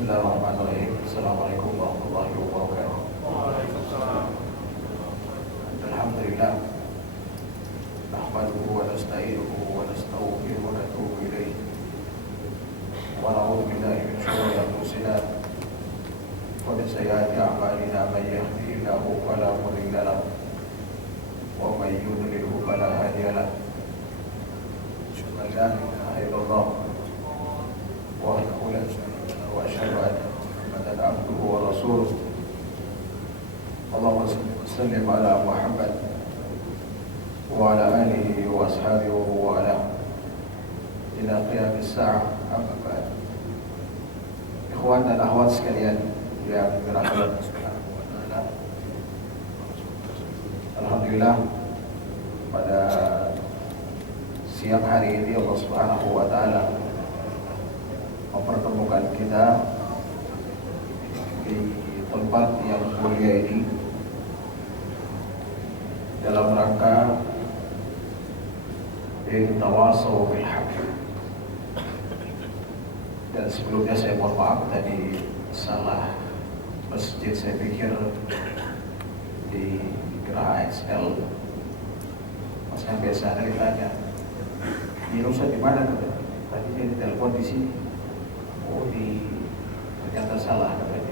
Bismillahirrahmanirrahim. Assalamualaikum warahmatullahi wabarakatuh. Waalaikumsalam. Alhamdulillah. Nahmaduhu wa nasta'inuhu wa nastaghfiruhu wa natubu ilayh. Wa na'udzu billahi min shururi anfusina wa min sayyiati a'malina. Man yahdihillahu fala mudilla lahu wa man yudlilhu fala hadiya lahu. Asyhadu an la ilaha illallah wahdahu la syarika lahu wa asyhadu anna Muhammadan abduhu wa rasuluh. Allahumma salli ala Muhammad wa ala alihi wa ashabihi wa ala ila qiyamis sa'ah. Amma ba'd. Ikhwan dan akhwat sekalian yang dirahmati Allah Subhanahu wa taala. Alhamdulillah, pada siang hari ini Allah Subhanahu wa taala mempertemukan kita di tempat yang mulia ini dalam rangka tawasau bil haqq. Dan sebelumnya saya mohon maaf tadi salah masjid, saya pikir di Geraha XL. Mas kan biasa ada ditanya, ini Ustaz di mana? Tadi saya ditelepon di sini. Oh, ternyata salah katanya.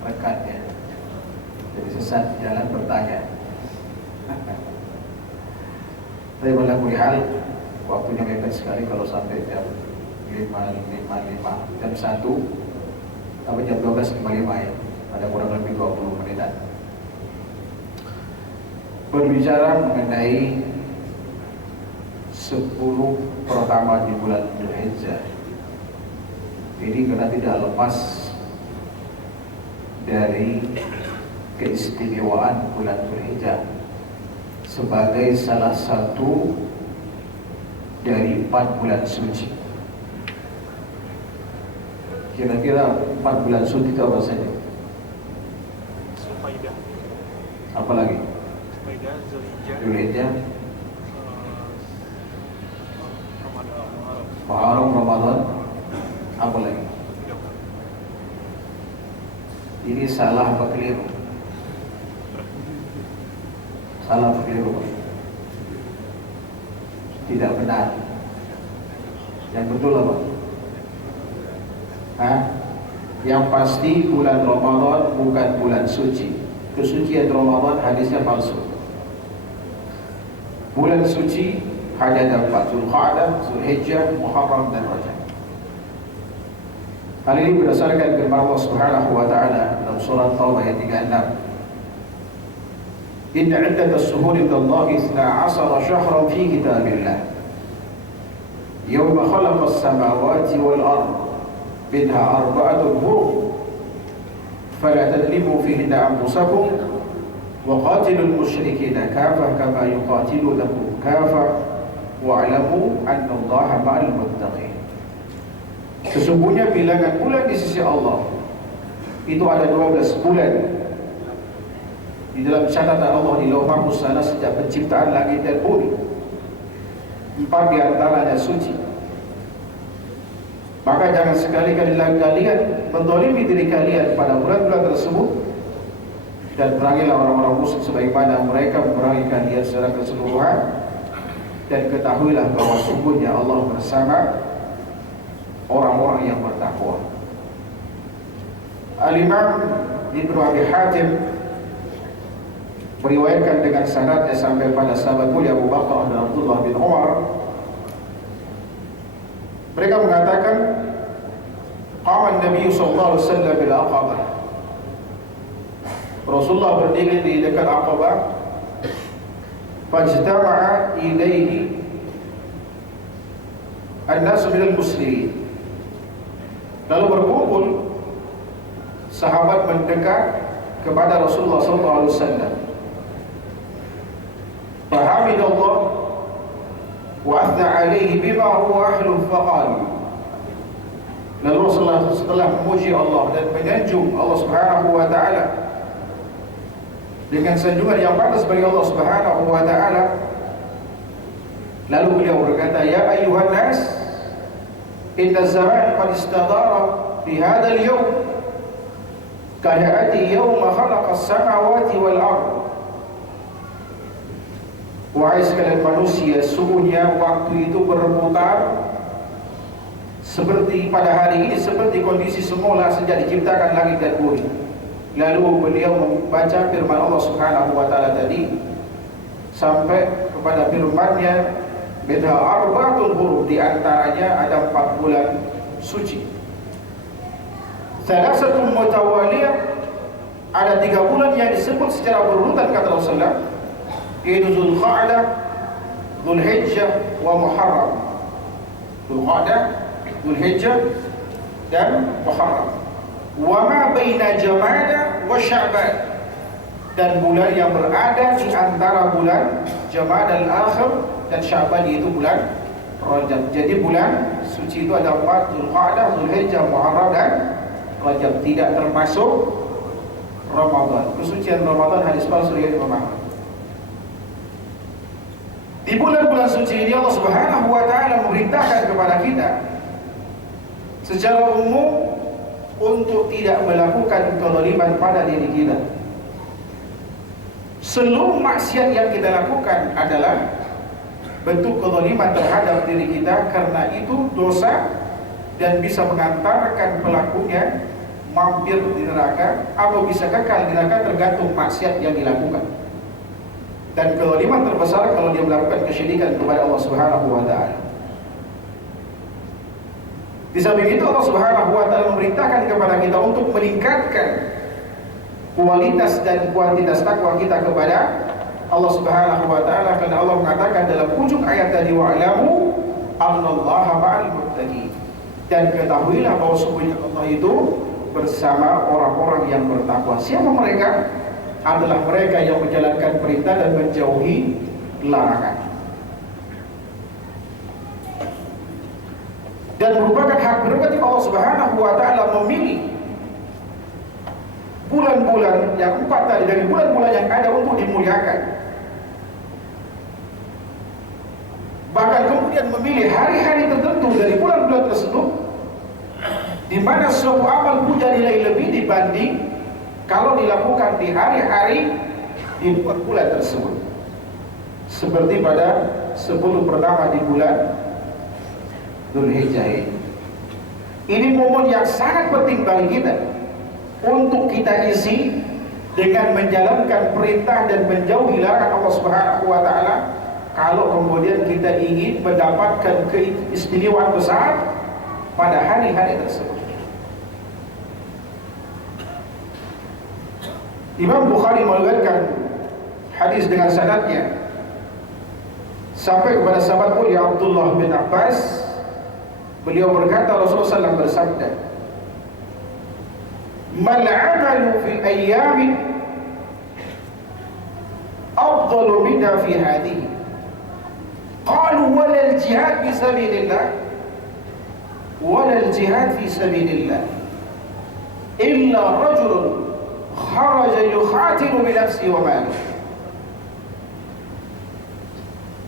Rekannya. Jadi sesat jalan bertanya. Tapi pada hal waktunya mepet sekali kalau sampai jam 5.55, jam 1 sampai jam 12.55 ya. Ada kurang lebih 20 menitan. Berbicara mengenai 10 pertama di bulan Dzulhijjah. Ini karena tidak lepas dari keistimewaan bulan Dzulhijjah sebagai salah satu dari 4 bulan suci. Kira-kira 4 bulan suci itu apa saja? Zulhijjah. Apa lagi? Dzulhijjah, Muharram, Ramadan, apa lagi? Ini salah apa keliru? Salah apa keliru? Tidak benar. Yang betul apa? Yang pasti bulan Ramadan bukan bulan suci. Kesucian Ramadan hadisnya palsu. Bulan suci hanya ada 4, Zulqa'dah, Zulhijjah, Muharram dan Rajab. Hal ini berdasarkan firman Allah Subhanahu wa taala dalam surah Taubah ayat 36. Inna 'iddatas shuhuri indallahi 12 syahran fi kitabillah. Yawma khalaqas samawati wal ard minha arba'atun hurum. Fala tadlimu fihinna anfusakum wa qatilul musyrikina kafah kama yuqatilunakum kafah wa'lamu anna Allaha ma'al muttaqin. Sesungguhnya bilangan bulan di sisi Allah itu ada 12 bulan di dalam catatan Allah di Lauh Mahfuz sana sejak penciptaan langit dan bumi. 4 di antaranya suci. Maka jangan sekali-kali kalian menzalimi diri kalian pada bulan-bulan tersebut, dan perangilah orang-orang musyrik sebagaimana mereka memerangi kalian secara keseluruhan. Dan ketahuilah bahwa sungguhnya Allah bersama orang-orang yang bertakwa. Al-Imam Ibnu Abi Hatim meriwayatkan dengan sanadnya sampai pada sahabat mulia Abu Bakar dan Abdullah bin Umar. Mereka mengatakan, qama an-nabiy sallallahu alaihi wasallam bil Aqabah. Rasulullah berdiri di dekat Aqabah. Fajtama'a ilaihi an-nas minal muslimin. Lalu berkumpul sahabat mendekat kepada Rasulullah sallallahu alaihi wasallam. Fahamidallah wa athna alaihi bima huwa ahlu faqal. Lalu Rasulullah setelah memuji Allah dan menyanjung Allah Subhanahu wa taala dengan sanjungan yang pantas bagi Allah Subhanahu wa taala, lalu beliau berkata, ya ayyuhan nas, inna zaman qad istadara fi hadzal yawm kahayati yawma khalaqa as-samawati wal ardh. Wahai sekalian manusia, sungguhnya waktu itu berputar seperti pada hari ini, seperti kondisi semula sejak diciptakan langit dan bumi. Lalu beliau membaca firman Allah Subhanahu wa taala tadi sampai kepada firman-Nya, "Minha arba'atul hurum", di antaranya ada 4 bulan suci. Thalathatun mutawaliyah, ada 3 bulan yang disebut secara berurutan kata Rasulullah, yaitu Dzulqa'dah, Dzulhijjah wa Muharram. Dzulqa'dah, Dzulhijjah dan Muharram. Wa ma baina Jamada wa Sya'ban, dan bulan yang berada di antara bulan Jamada al-akhir dan Sya'ban, yaitu bulan Rajab. Jadi bulan suci itu ada 4, Dzulqa'dah, Dzulhijjah, Muharram dan Rajab, tidak termasuk Ramadan. Kesucian Ramadan hadis palsu yang memahami. Di bulan-bulan suci ini Allah Subhanahu wa taala memerintahkan kepada kita secara umum untuk tidak melakukan kezaliman pada diri kita. Seluruh maksiat yang kita lakukan adalah bentuk kezaliman terhadap diri kita, karena itu dosa dan bisa mengantarkan pelakunya mampir di neraka atau bisa kekal di neraka, tergantung maksiat yang dilakukan. Dan kezaliman terbesar kalau dia melakukan kesyirikan kepada Allah Subhanahu wa taala. Di samping itu Allah Subhanahu wa taala memerintahkan kepada kita untuk meningkatkan kualitas dan kuantitas takwa kita kepada Allah Subhanahu wa taala, karena Allah mengatakan dalam ujung ayat tadi, wa'lamu annallaha ma'al muttaqin, dan ketahuilah bahwa sesungguhnya Allah itu bersama orang-orang yang bertakwa. Siapa mereka? Adalah mereka yang menjalankan perintah dan menjauhi larangan. Dan merupakan hak prerogatif Allah Subhanahu wa taala memilih bulan-bulan yang 4 tadi dari bulan-bulan yang ada untuk dimuliakan. Bahkan kemudian memilih hari-hari tertentu dari bulan-bulan tersebut di mana suatu amal punya nilai lebih dibanding kalau dilakukan di hari-hari di bulan tersebut. Seperti pada 10 pertama di bulan Dzulhijjah ini. Ini momen yang sangat penting bagi kita untuk kita isi dengan menjalankan perintah dan menjauhi larangan Allah Subhanahu wa taala. Kalau kemudian kita ingin mendapatkan keistimewaan besar pada hari-hari tersebut. Imam Bukhari meriwayatkan hadis dengan sanadnya sampai kepada sahabat mulia Abdullah bin Abbas. Beliau berkata, Rasulullah SAW bersabda, "Mal 'amalu fi ayyamin afdalu minha fi hadhihi." Qalu wala al-jihad fi sabilillah wala al-jihad fi sabilillah illa rajulun kharaja yukhatiru bi nafsihi wa malihi.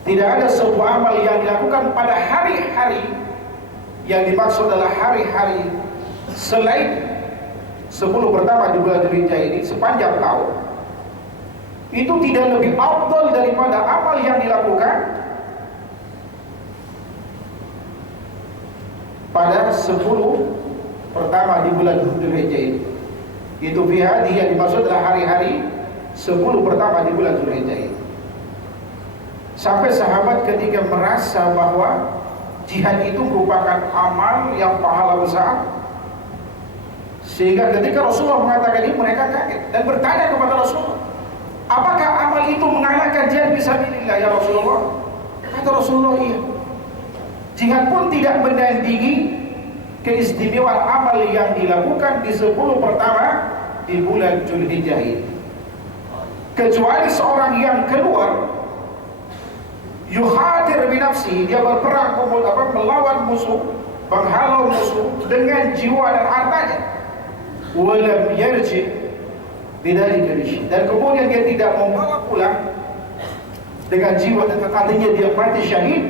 Tidak ada sebuah amal yang dilakukan pada hari-hari yang dimaksud adalah hari-hari selain 10 pertama di bulan Dzulhijjah ini sepanjang tahun, itu tidak lebih afdal daripada amal yang dilakukan pada 10 pertama di bulan Dzulhijjah ini. Itu bihadi yang dimaksud adalah hari-hari 10 pertama di bulan Dzulhijjah ini. Sampai sahabat ketika merasa bahwa jihad itu merupakan amal yang pahala besar, sehingga ketika Rasulullah mengatakan ini mereka kaget dan bertanya kepada Rasulullah, apakah amal itu mengalahkan jihad fisabilillah ya Rasulullah? Kata Rasulullah, iya. Jihad pun tidak menandingi keistimewaan amal yang dilakukan di 10 pertama di bulan Dzulhijjah ini, kecuali seorang yang keluar yukhatir binafsi, dia berperang melawan musuh, menghalau musuh dengan jiwa dan hartanya, walam yarji bidzalika bisyai, dan kemudian dia tidak membawa pulang dengan jiwa dan artinya dia mati syahid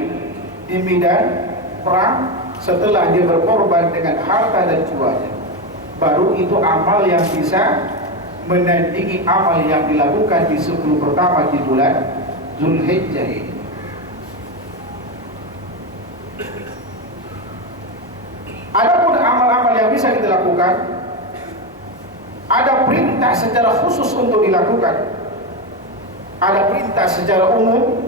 di medan perang setelah dia berkorban dengan harta dan jiwanya, baru itu amal yang bisa menandingi amal yang dilakukan di 10 pertama di bulan Zulhijjah ini. Adapun amal-amal yang bisa kita lakukan, ada perintah secara khusus untuk dilakukan, ada perintah secara umum,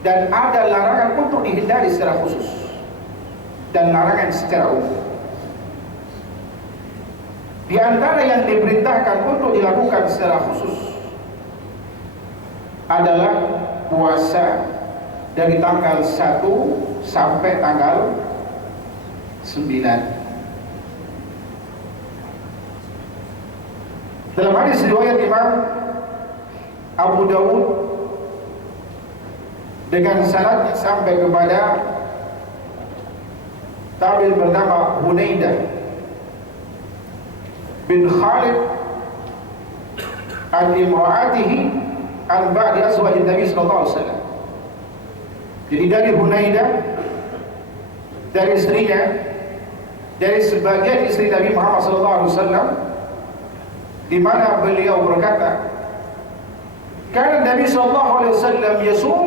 dan ada larangan untuk dihindari secara khusus dan larangan secara umum. Di antara yang diperintahkan untuk dilakukan secara khusus adalah puasa dari tanggal 1 sampai tanggal 9. Dalam hadis riwayat Imam Abu Dawud dengan sanadnya sampai kepada tabi'in bernama Hunaidah bin Khalid an imra'atihi an ba'di azwajin Nabi sallallahu alaihi wasallam. Jadi dari Hunaidah, dari istrinya, dari sebagian istri Nabi Muhammad sallallahu alaihi wasallam, di mana beliau berkata, karena Nabi sallallahu alaihi wasallam yasum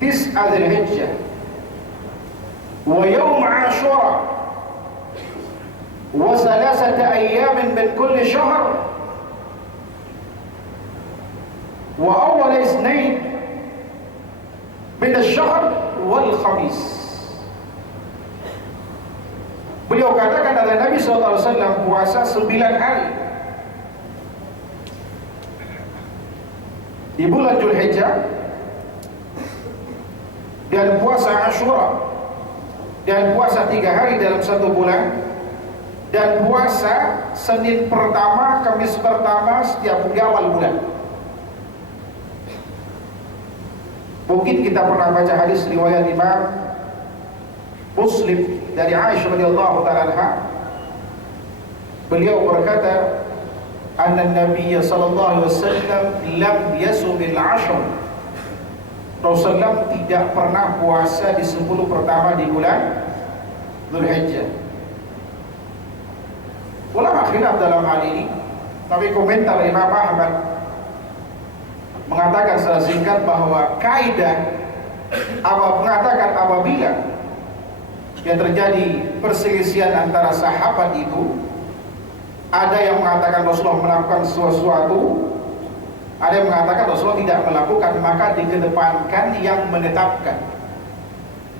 tis'a Dzulhijjah wa yaum Ashura wa thalathata ayyamin min kulli shahr wa awwal ithnain min asy-syahr wal khamis. Beliau katakan adalah Nabi SAW puasa 9 hari di bulan Dzulhijjah, dan puasa Ashura, dan puasa 3 hari dalam 1 bulan, dan puasa Senin pertama, Kamis pertama setiap di awal bulan. Mungkin kita pernah baca hadis riwayat Imam Muslim dari Aisyah radhiyallahu ta'ala anha. Beliau berkata, anna Nabiy sallallahu alaihi wasallam lam yasumil 'ashr. Rasulullah tidak pernah puasa di 10 pertama di bulan Dzulhijjah. Ulama khilaf dalam hal ini, tapi komentar Imam Ahmad mengatakan secara singkat bahwa kaidah mengatakan apabila yang terjadi perselisihan antara sahabat itu, ada yang mengatakan Rasulullah melakukan sesuatu, ada yang mengatakan Rasulullah tidak melakukan, maka dikedepankan yang menetapkan.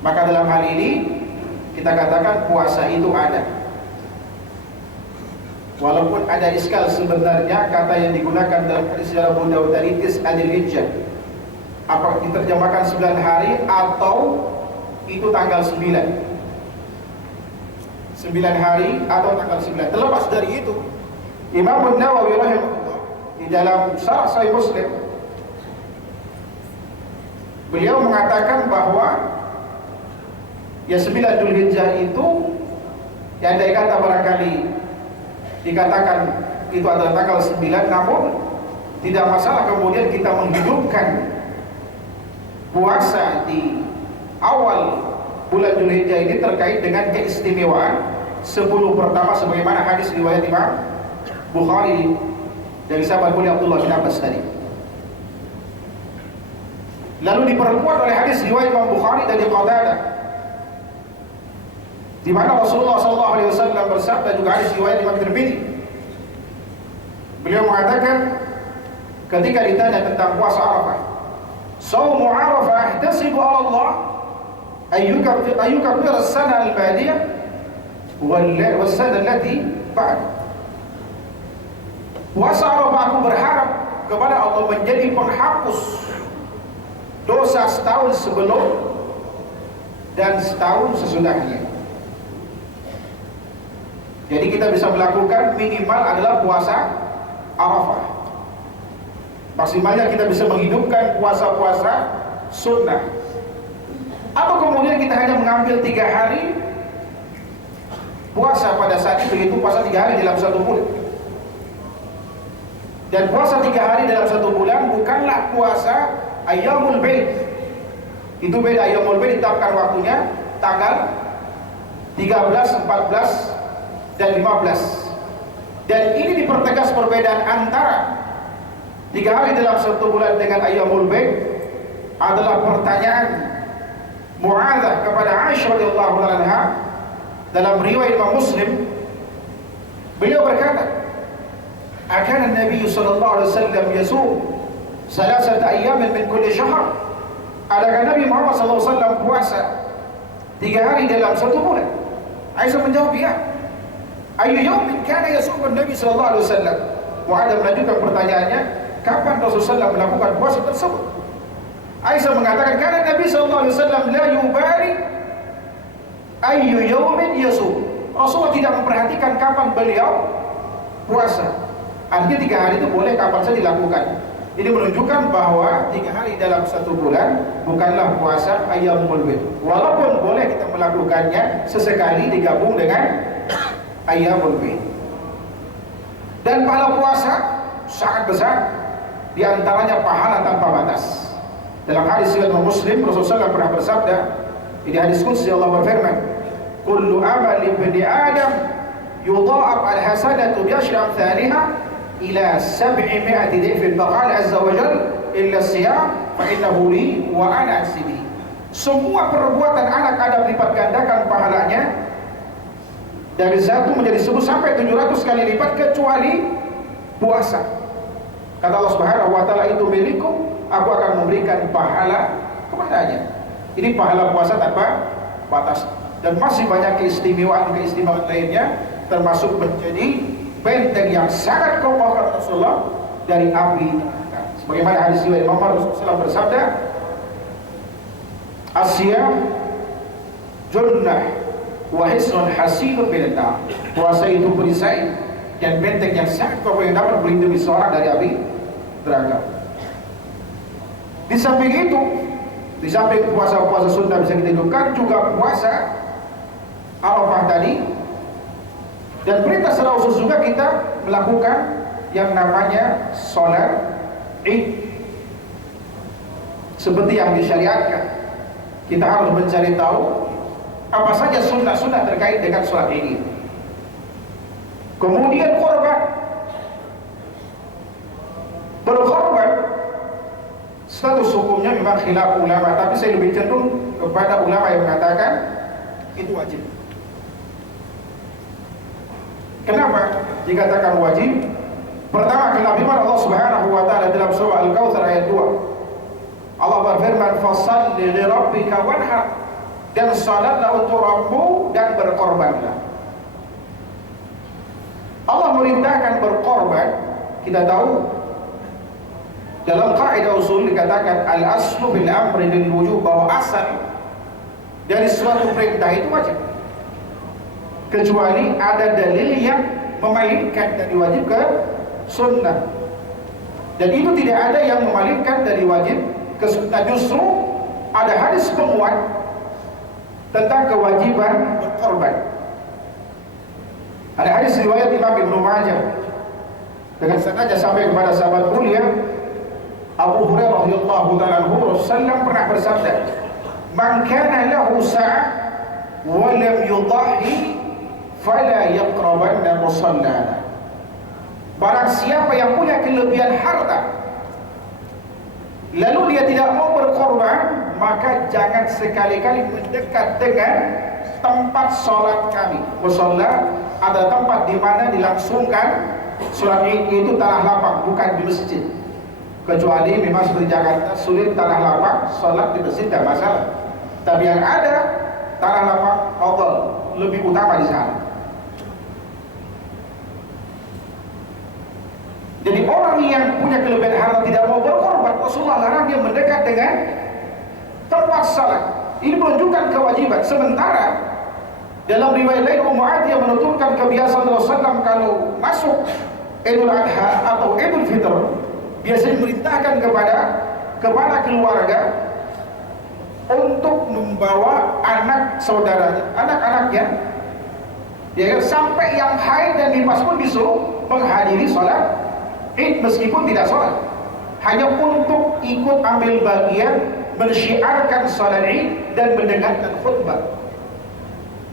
Maka dalam hal ini kita katakan puasa itu ada. Walaupun ada iskal sebenarnya kata yang digunakan dalam hadis Abu Dawud tadi tis'a Dzulhijjah, apakah diterjemahkan 9 hari atau itu tanggal 9 hari atau tanggal 9. Terlepas dari itu, Imam Nawawi rahimahullah di dalam Syarah Sahih Muslim, beliau mengatakan bahwa ya 9 Dzulhijjah itu yang andai kata barangkali dikatakan itu adalah tanggal 9, namun tidak masalah kemudian kita menghidupkan puasa di awal bulan Dzulhijjah ini terkait dengan keistimewaan 10 pertama sebagaimana hadis riwayat Imam Bukhari dari sahabat mulia Abdullah bin Abbas tadi. Lalu diperkuat oleh hadis riwayat Imam Bukhari dari Qatadah, di mana Rasulullah SAW bersabda, juga hadis riwayat Imam Tirmidzi. Beliau mengatakan ketika ditanya tentang puasa Arafah, "Shaumu Arafah ahtasibu 'ala Allah ayyukaffir as-sana al-badiyah was-sana allati ba'd." Puasa Arafah aku berharap kepada Allah menjadi penghapus dosa setahun sebelum dan setahun sesudahnya. Jadi kita bisa melakukan minimal adalah puasa Arafah. Maksimalnya kita bisa menghidupkan puasa-puasa sunnah. Atau kemudian kita hanya mengambil 3 hari puasa pada saat itu, yaitu puasa 3 hari dalam 1 bulan. Dan puasa 3 hari dalam 1 bulan bukanlah puasa Ayyamul Bait, Itu beda. Yaumul Bid ditetapkan waktunya tanggal 13, 14, dan 15. Dan ini dipertegas perbedaan antara 3 hari dalam 1 bulan dengan Ayyamul Bid adalah pertanyaan Mu'adzah kepada Aisyah radhiyallahu anha dalam riwayat Imam Muslim. Beliau berkata, "Akana Nabi sallallahu alaihi wasallam yasum 3 ayyamin min kulli syahr?" Adakah Nabi Muhammad sallallahu alaihi wasallam puasa 3 hari dalam 1 bulan? Aisyah menjawab, "Ya." Ayyu yaumin kana yasumu Nabi sallallahu alaihi wasallam? Mu'adzah melanjutkan pertanyaannya, kapan Rasulullah SAW melakukan puasa tersebut? Aisyah mengatakan, karena Nabi sallallahu alaihi wasallam la yubari ayyu yaumin yasum. Rasulullah tidak memperhatikan kapan beliau puasa. Artinya 3 hari itu boleh kapan saja dilakukan. Ini menunjukkan bahwa 3 hari dalam 1 bulan bukanlah puasa Ayyamul Bid. Walaupun boleh kita melakukannya sesekali digabung dengan Ayyamul Bid. Dan pahala puasa sangat besar, di antaranya pahala tanpa batas. Dalam hadis riwayat Muslim, Rasulullah SAW pernah bersabda, di hadis qudsi Allah berfirman, "Kullu amali ibni Adam yudha'af al-hasanatu bi 10 amsalha ila 700 dhifin." Faqala azza wa jalla, "Illa as-siyam fa innahu li wa ana ajzi." Semua perbuatan anak Adam lipat gandakan pahalanya dari 1 menjadi 10 sampai 700 kali lipat kecuali puasa. Kata Allah Subhanahu wa taala, "Itu milikku, aku akan memberikan pahala kepadanya." Ini pahala puasa tanpa batas. Dan masih banyak keistimewaan lainnya, termasuk menjadi benteng yang sangat kokoh kata Rasulullah dari api neraka. Sebagaimana hadis riwayat Imam Rasulullah bersabda, "As-siyam junnah wa hisnun hasinun minan nar." Puasa itu perisai dan benteng yang sangat kokoh yang dapat melindungi seorang dari api neraka. Di samping itu, di samping puasa-puasa sunnah bisa kita hidupkan, juga puasa Arafah tadi, dan perintah secara khusus juga kita melakukan yang namanya sholat Id seperti yang disyariatkan. Kita harus mencari tahu apa saja sunnah-sunnah terkait dengan sholat Id. Kemudian korban, berkorban status hukumnya memang khilaf ulama, tapi saya lebih cenderung kepada ulama yang mengatakan itu wajib. Kenapa dikatakan wajib? Pertama, karena firman Allah Subhanahu wa taala dalam surah Al-Kautsar ayat 2. Allah berfirman, "Fashalli li rabbika wanhar." Dan salatlah untuk Rabbmu dan berkorbanlah. Allah merintahkan berkorban. Kita tahu dalam kaidah usul dikatakan al-aslu bil amri lil wujub, bahwa asal dari suatu perintah itu wajib, kecuali ada dalil yang memalingkan dari wajib ke sunnah. Dan itu tidak ada yang memalingkan dari wajib ke sunnah. Justru ada hadis penguat tentang kewajiban berkorban. Ada hadis riwayat Imam Ibnu Majah dengan sanadnya sampai kepada sahabat mulia Abu Hurairah radhiyallahu ta'ala anhu, Rasulullah pernah bersabda, "Man kana lahu sa'ah wa lam yudahhi fala yaqrabanna musallana." Barang siapa yang punya kelebihan harta lalu dia tidak mau berkorban, maka jangan sekali-kali mendekat dengan tempat sholat kami. Musalla ada tempat di mana dilangsungkan sholat Id, itu tanah lapang, bukan di masjid. Kecuali memang seperti Jakarta sulit tanah lapang, sholat di masjid tidak masalah. Tapi yang ada tanah lapang, afdal, lebih utama di sana. Jadi orang yang punya kelebihan harta tidak mau berkorban, Rasulullah larang dia mendekat dengan tempat salat. Ini menunjukkan kewajiban. Sementara dalam riwayat lain Ummu Atiyah menuturkan kebiasaan Rasulullah SAW kalau masuk Idul Adha atau Idul Fitr, biasanya memerintahkan kepada keluarga untuk membawa anak saudaranya, anak-anaknya, ya, sampai yang haid dan nifas pun disuruh menghadiri sholat Id meskipun tidak sholat, hanya untuk ikut ambil bagian mensyiarkan salat Id dan mendengarkan khutbah.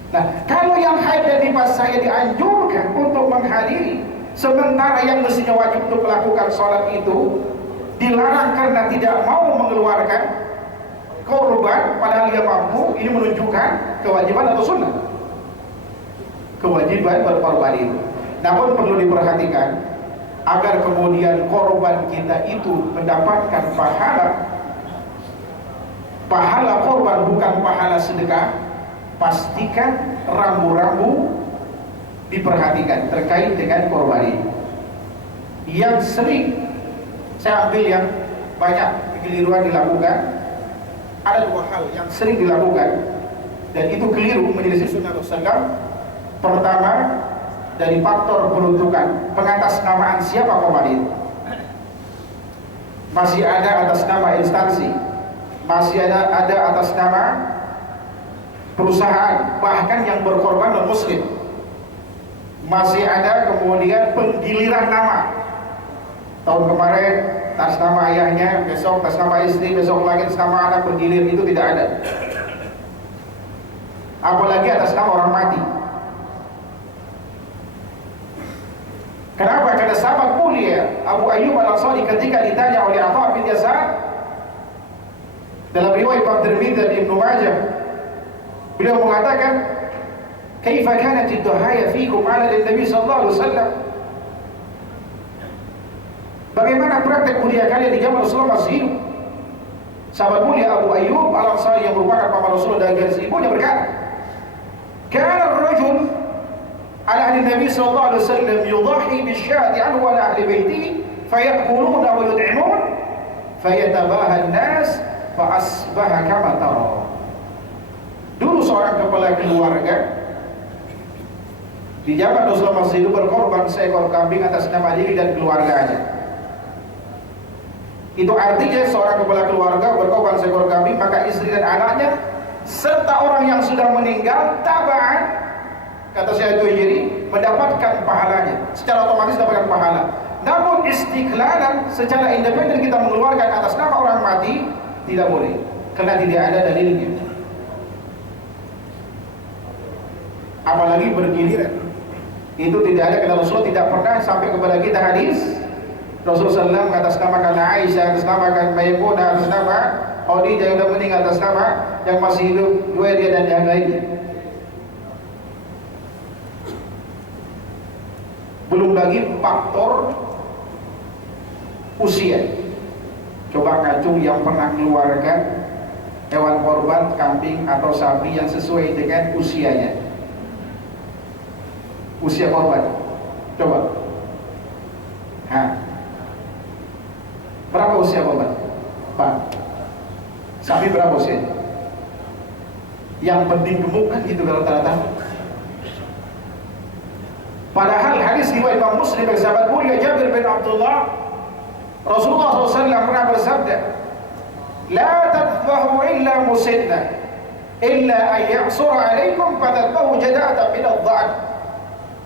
Nah, kalau yang haid dan nifas saya dianjurkan untuk menghadiri, sementara yang mestinya wajib untuk melakukan sholat itu dilarang karena tidak mau mengeluarkan korban padahal dia mampu, ini menunjukkan kewajiban atau sunnah? Kewajiban berkorban itu. Namun perlu diperhatikan agar kemudian korban kita itu mendapatkan pahala korban, bukan pahala sedekah. Pastikan rambu-rambu diperhatikan terkait dengan korban ini. Yang sering saya ambil yang banyak kekeliruan dilakukan, ada dua hal yang sering dilakukan dan itu keliru menjadi sunnah Rasulullah. Pertama, dari faktor peruntukan, pengatasnamaan siapa korban itu. Masih ada atas nama instansi, masih ada atas nama perusahaan, bahkan yang berkorban non muslim. Masih ada kemudian penggiliran nama. Tahun kemarin atas nama ayahnya, besok atas nama istri, besok lagi atas nama anak, penggilir itu tidak ada. Apalagi atas nama orang mati. Kenapa? Karena sahabat mulia Abu Ayyub Al-Ansari ketika ditanya oleh Atha bin Yasar dalam riwayat Imam Tirmidzi dan Ibnu Majah, beliau mengatakan, "Kaifa kanat ad-duhaya fiikum 'ala an-nabi sallallahu alaihi wasallam?" Bagaimana praktek mulia kalian di zaman Rasulullah masih hidup? Sahabat mulia Abu Ayyub Al-Ansari yang merupakan paman Rasul dan garis ibunya berkata, "Kana ar-rajul 'ala ahli Nabi sallallahu alaihi wasallam yudhi bisyati 'anhu wa 'ala ahli baitihi fayakuluna wa yud'imun fayatabaha an-nas fa asbaha kama tara." Dulu seorang kepala keluarga di zaman Rasulullah masih hidup berkorban seekor kambing atas nama diri dan keluarganya. Itu artinya seorang kepala keluarga berkorban seekor kambing, maka istri dan anaknya serta orang yang sudah meninggal tabaan, kata Syekh Tujairi, mendapatkan pahalanya, secara otomatis dapatkan pahala. Namun istiqlalan secara independen kita mengeluarkan atas nama orang mati tidak boleh, karena tidak ada dalilnya. Apalagi bergiliran, itu tidak ada, karena Rasulullah tidak pernah sampai kepada kita hadis Rasulullah SAW atas namakan Aisyah, atas namakan Maimunah, atas nama Khadijah yang sudah meninggal, atas nama yang masih hidup dua dia dan yang lainnya. Belum lagi faktor usia. Coba kacung yang pernah keluarkan hewan korban, kambing atau sapi yang sesuai dengan usianya, usia korban. Coba. Berapa usia korban? Pak. Sapi berapa usia? Yang penting gemuk kan gitu kalau rata-rata. Padahal hadis riwayat Imam Muslim dari sahabat mulia Jabir bin Abdullah, Rasulullah SAW pernah bersabda, "La tadhbahu illa musinna, illa an ya'sura alaikum fatadbahu jada'atan min adh-dha'n."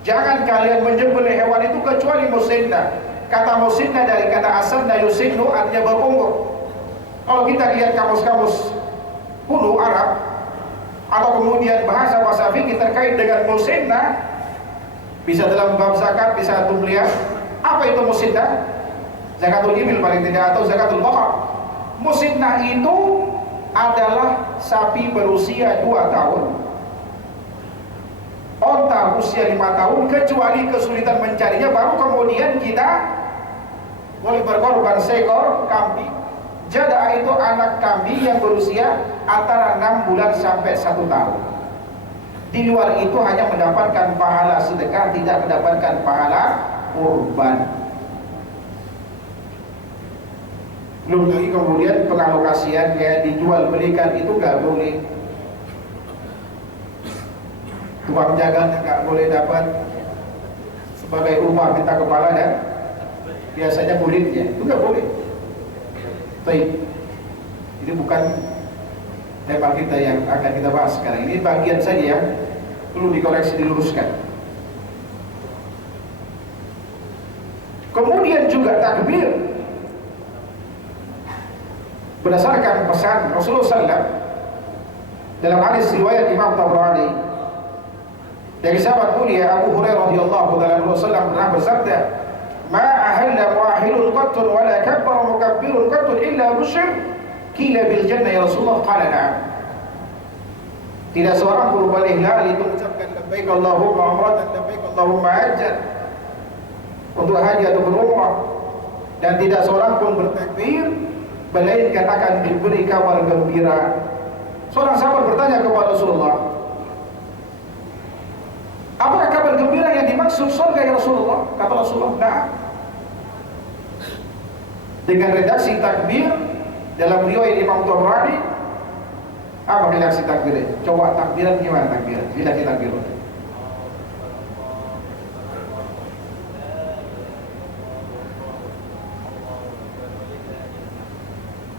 Jangan kalian menyembelih hewan itu kecuali musinna. Kata musinna dari kata asalnya yusinnu, artinya berumur. Kalau kita lihat kamus-kamus kuno Arab atau kemudian bahasa-bahasa fikih terkait dengan musinna, bisa dalam bab zakat, bisa antum lihat apa itu musinna? Zakatul ibil paling tidak, atau zakatul baqar. Musinna itu adalah sapi berusia 2 tahun, onta usia 5 tahun, kecuali kesulitan mencarinya, baru kemudian kita boleh berkorban seekor kambing. Jadah itu anak kambing yang berusia antara 6 bulan sampai 1 tahun. Di luar itu hanya mendapatkan pahala sedekah, tidak mendapatkan pahala kurban. Belum lagi kemudian pengalokasian kayak dijual belikan itu nggak boleh. Tukang jagal nggak boleh dapat sebagai upah minta kepala dan biasanya kulitnya, itu nggak boleh. Baik, ini bukan tema kita yang akan kita bahas sekarang. Ini bagian saja yang perlu dikoreksi, diluruskan. Kemudian juga takbir. berdasarkan pesan Rasulullah SAW dalam hadis riwayat Imam Tabrani dari sahabat mulia Abu Hurairah radhiyallahu taala anhu pernah bersabda, "Ma ahalla muahilun qattun wa la kabbara mukabbirun qattun illa busyir qila bil jannah ya Rasulullah qala na'am." Tidak seorang pun berihlal itu mengucapkan labbaik Allahumma umratan labbaik Allahumma hajjan untuk haji atau berumrah, dan tidak seorang pun bertakbir melainkan akan diberi kabar gembira. Seorang sahabat bertanya kepada Rasulullah, apakah kabar gembira yang dimaksud surga ya Rasulullah? Kata Rasulullah, nah. Dengan redaksi takbir dalam riwayat Imam Tabrani, apa redaksi takbir? Coba takbiran gimana takbiran? Redaksi takbir.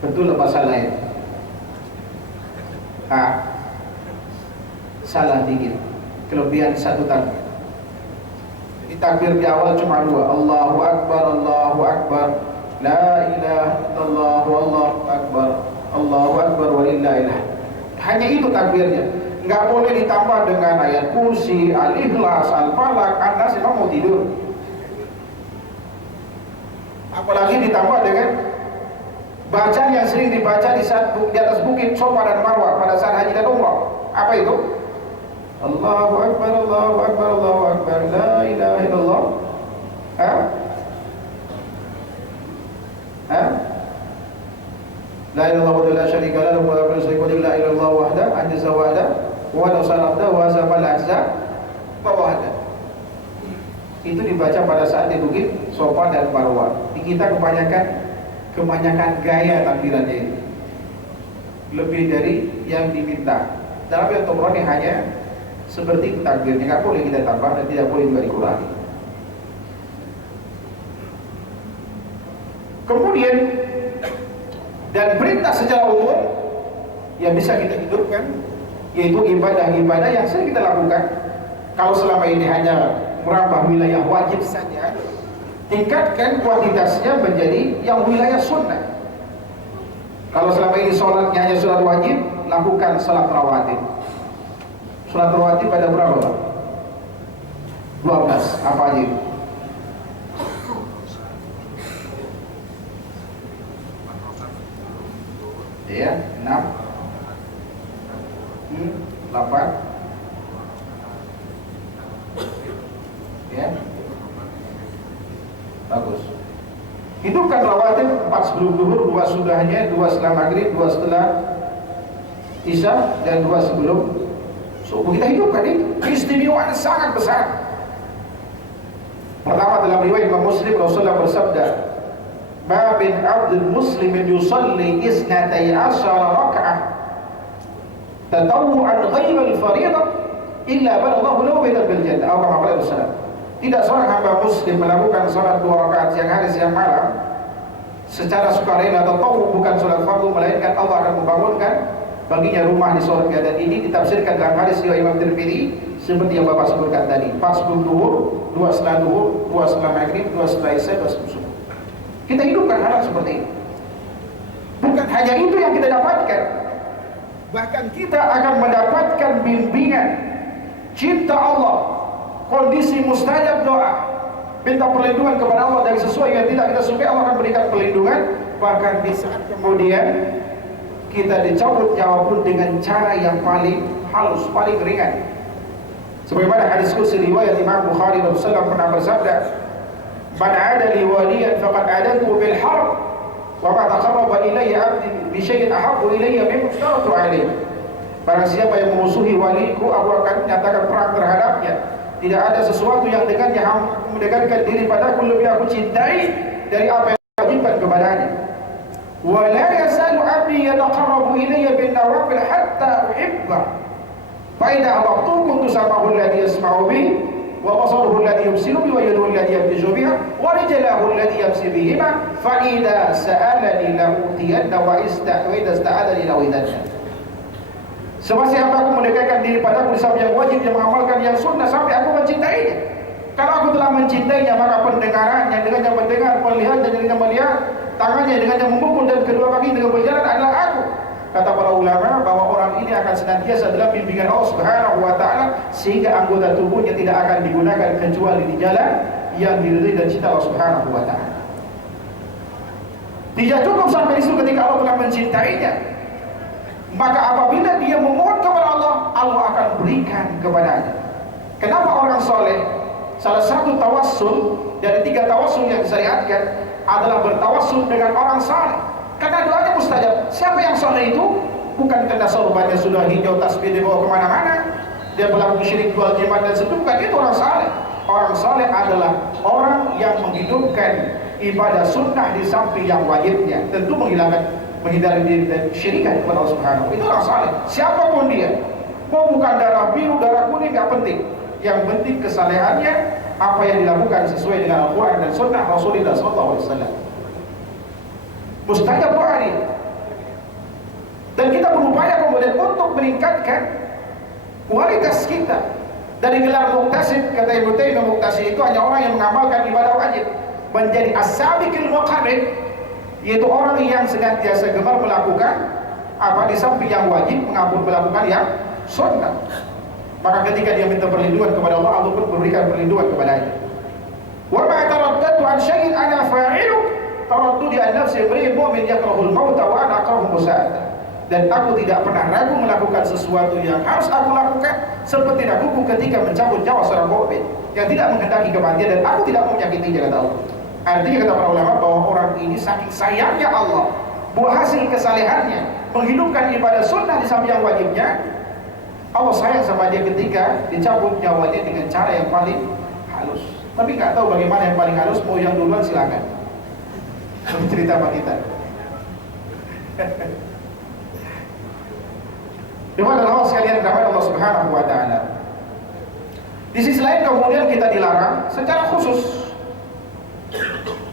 Betul apa salah ya? Salah dikit. Kelebihan satu takbir. Jadi takbir di awal cuma dua. Allahu Akbar, Allahu Akbar, La ilaha illallah, Allahu Akbar, Allahu Akbar, walillahillah. Hanya itu takbirnya. Nggak boleh ditambah dengan ayat kursi, al-ikhlas, al-falak, Anda memang mau tidur. Apalagi ditambah dengan bacaan yang sering dibaca di atas bukit Safa dan Marwah pada saat haji dan umrah. Apa itu? Allahu Akbar, Allahu Akbar, Allahu Akbar, La ilaha illallah. La ilaha illallah wa la syarika lahu wa la syarika lahu, la ilaha illallah wahdahu anjaza wa'ada wa la salata wa zabal azza wa wahda. Itu dibaca pada saat di bukit Safa dan Marwah. Di kita kebanyakan gaya takbirannya itu lebih dari yang diminta. Dalam yang Tabrani hanya seperti takbirnya, nggak boleh kita tambah dan tidak boleh juga dikurangi. Kemudian dan perintah secara umum yang bisa kita hidupkan yaitu ibadah-ibadah yang sering kita lakukan. Kalau selama ini hanya merambah wilayah wajib saja, tingkatkan kuantitasnya menjadi yang wilayah sunnah. Kalau selama ini sholatnya hanya sholat wajib, lakukan sholat rawatib. Sholat rawatib ada berapa? 12. Apa aja itu? Ya, 6 8 ya. Bagus. Hidupkan rawatib 4 sebelum zuhur, 2 sudahnya, 2 setelah maghrib, 2 setelah isya, dan 2 sebelum subuh. Kita hidupkan ini. Keistimewaan sangat besar. Pertama, dalam riwayat Imam Muslim, Rasulullah bersabda, "Ma bin abdul muslimin yusalli isnatai asyara raka'ah tatawu'an ghayra al-faridah illa banallahu lahu baitan bil jannah." Atau kama qala Rasulullah. Tidak seorang hamba muslim melakukan salat 2 rakaat siang hari siang malam secara sukarela atau tahu bukan salat fardu, melainkan Allah akan membangunkan baginya rumah di surga. Dan ini ditafsirkan dalam hadis riwayat Imam Tirmidzi seperti yang Bapak sebutkan tadi. 4 sebelum zuhur, 2 setelah zuhur, 2 setelah maghrib, 2 setelah isya, 2 sebelum subuh. Kita hidupkan hal seperti ini. Bukan hanya itu yang kita dapatkan, bahkan kita akan mendapatkan bimbingan cinta Allah, kondisi mustajab doa, minta perlindungan kepada Allah dari sesuatu yang tidak kita sukai. Allah akan berikan perlindungan. Bahkan di saat kemudian kita dicabut nyawa pun dengan cara yang paling halus, paling ringan. Sebagaimana hadis qudsi riwayat Imam Bukhari Rasulullah pernah bersabda, "Man 'ada li waliyan faqad 'adatu bil harb wa ma taqarraba ilayya 'abdi bi syai'in ahabbu ilayya mimma aftaratu 'alayhi." Barang siapa yang memusuhi waliku, aku akan menyatakan perang terhadapnya. Tidak ada sesuatu yang dengannya mendekatkan diri padaku lebih aku cintai dari apa yang aku wajibkan kepadanya. Wa la yazalu 'abdi yataqarrabu ilayya bin nawafil hatta uhibbah. Fa idza waqtu kuntu samahu alladhi yasma'u bihi wa basaruhu alladhi yubsiru bihi wa yaduhu alladhi yabtishu biha wa rijluhu allati yamshi bihima fa idza sa'alani la'utiyanna wa idza ista'adani la'udanna. Semasa hambaku mendekatkan diri padaku di samping yang wajib, yang mengamalkan yang sunnah sampai aku mencintainya. Kalau aku telah mencintainya, maka pendengarannya dengannya mendengar, melihatnya dengannya melihat, tangannya dengan yang memukul dan kedua kaki dengan berjalan adalah aku. Kata para ulama bahwa orang ini akan senantiasa dalam bimbingan Allah Subhanahu wa taala sehingga anggota tubuhnya tidak akan digunakan kecuali di jalan yang diridhai dan cinta Allah Subhanahu wa taala. Tidak cukup sampai itu ketika Allah telah mencintainya, maka apabila dia memohon kepada Allah, Allah akan berikan kepadanya. Kenapa orang soleh? Salah satu tawassul dari 3 tawassul yang disyariatkan adalah bertawassul dengan orang saleh. Karena doanya mustajab. Siapa yang soleh itu? Bukan karena sorbannya sudah hijau, tasbih dibawa kemana-mana, dia pelaku syirik, jual jimat dan sebagainya. Bukan itu orang saleh. Orang saleh adalah orang yang menghidupkan ibadah sunnah di samping yang wajibnya. Tentu menghindari diri dari syirikan kepada Allah Subhanahu. Itu orang saleh. Siapapun dia, mau bukan darah biru, darah kuning, nggak penting. Yang penting kesalehannya, apa yang dilakukan sesuai dengan Al-Quran dan Sunnah Rasulullah SAW. Mustajab doa ini. Dan kita berupaya kemudian untuk meningkatkan kualitas kita. Dari gelar muktasib, kata Ibnu Taimiyah, muktasib itu hanya orang yang mengamalkan ibadah wajib. Menjadi as-sabiqul muqarrib, yaitu orang yang senantiasa gemar melakukan apa di samping yang wajib, melakukan yang sunnah. Maka ketika dia minta perlindungan kepada Allah, Allah pun memberikan perlindungan kepadanya. Wa ma taraddatu an syai'in ana fa'ilu taraddudi an nafsi imri'in mu'min yakrahul mauta wa ana akrahu musa'ata. Dan aku tidak pernah ragu melakukan sesuatu yang harus aku lakukan, seperti raguku ketika mencabut nyawa seorang mukmin yang tidak menghendaki kematian, dan aku tidak mau menyakitinya, kata Allah. Artinya kata para ulama bahwa orang ini saking sayangnya Allah, buah hasil kesalehannya menghidupkan ibadah sunnah di samping yang wajibnya, Allah sayang sama dia ketika dicabut nyawanya dengan cara yang paling halus. Tapi nggak tahu bagaimana yang paling halus. Mau yang duluan silakan. Cerita sama kita. Demikian Allah sekalian rahmat Allah Subhanahu wa taala. Di sisi lain kemudian kita dilarang secara khusus.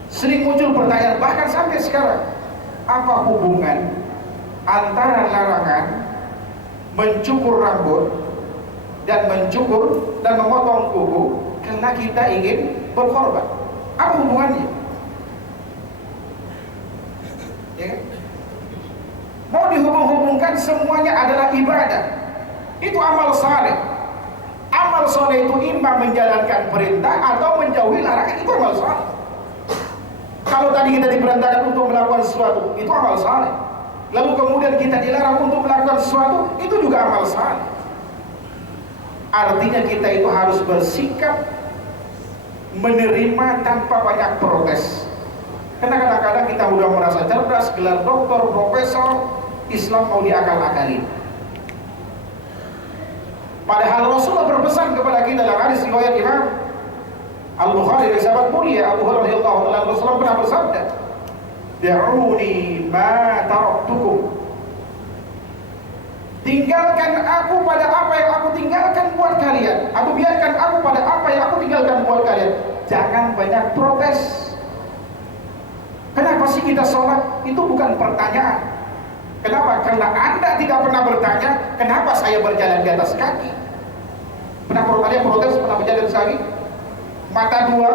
Sering muncul pertanyaan, bahkan sampai sekarang, apa hubungan antara larangan mencukur rambut dan mencukur dan memotong kuku karena kita ingin berkorban? Apa hubungannya? Ya, mau dihubung-hubungkan semuanya adalah ibadah. Itu amal saleh. Amal saleh itu imam menjalankan perintah atau menjauhi larangan, itu amal saleh. Kalau tadi kita diperintahkan untuk melakukan sesuatu, itu amal saleh. Lalu kemudian kita dilarang untuk melakukan sesuatu, itu juga amal saleh. Artinya kita itu harus bersikap menerima tanpa banyak protes. Karena kadang-kadang kita udah merasa cerdas, gelar doktor, profesor, Islam mau diakal-akalin. Padahal Rasulullah berpesan kepada kita dalam hadis riwayat Imam Al-Bukhari dari sahabat mulia Abu Hurairah radhiyallahu anhu, Rasulullah pernah bersabda, "Da'uni ma taraktukum." Tinggalkan aku pada apa yang aku tinggalkan buat kalian, atau biarkan aku pada apa yang aku tinggalkan buat kalian. Jangan banyak protes. Kenapa sih kita sholat? Itu bukan pertanyaan. Kenapa? Karena Anda tidak pernah bertanya, kenapa saya berjalan di atas kaki? Pernah bertanya protes, pernah berjalan di atas kaki? Mata dua,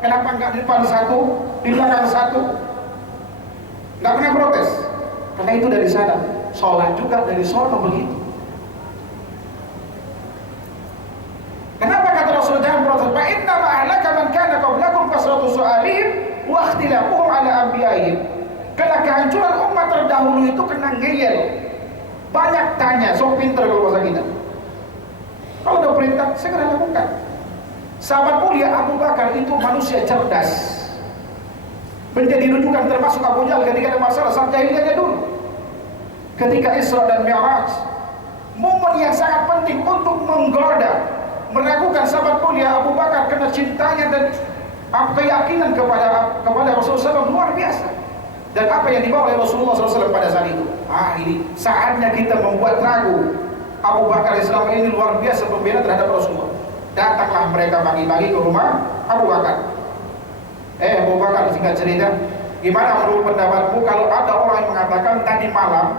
kenapa enggak di depan satu, di belakang satu? Enggak pernah protes. Karena itu dari sana. Sholat juga dari sholat begitu. Kenapa kata Rasulullah jangan protes? Fa inna ma ahlaka man kana qablakum kasratu su'alihim wa ikhtilafuhum ala anbiya'ihim. Karena kehancuran umat terdahulu itu kena ngeyel, banyak tanya, sok pinter kalau bahasa kita. Kalau ada perintah, segera lakukan. Sahabat mulia Abu Bakar itu manusia cerdas, menjadi rujukan termasuk Abu Jahal ketika ada masalah saat jahiliyahnya dulu. Ketika Isra dan Mi'raj, momen yang sangat penting untuk menggoda, meragukan sahabat mulia Abu Bakar karena cintanya dan keyakinan kepada Rasulullah SAW luar biasa. Dan apa yang dibawa oleh Rasulullah SAW pada saat itu? Ini saatnya kita membuat ragu. Abu Bakar Islam ini luar biasa pembela terhadap Rasulullah. Datanglah mereka pagi-pagi ke rumah Abu Bakar. Abu Bakar, singkat cerita, gimana menurut pendapatmu kalau ada orang yang mengatakan tadi malam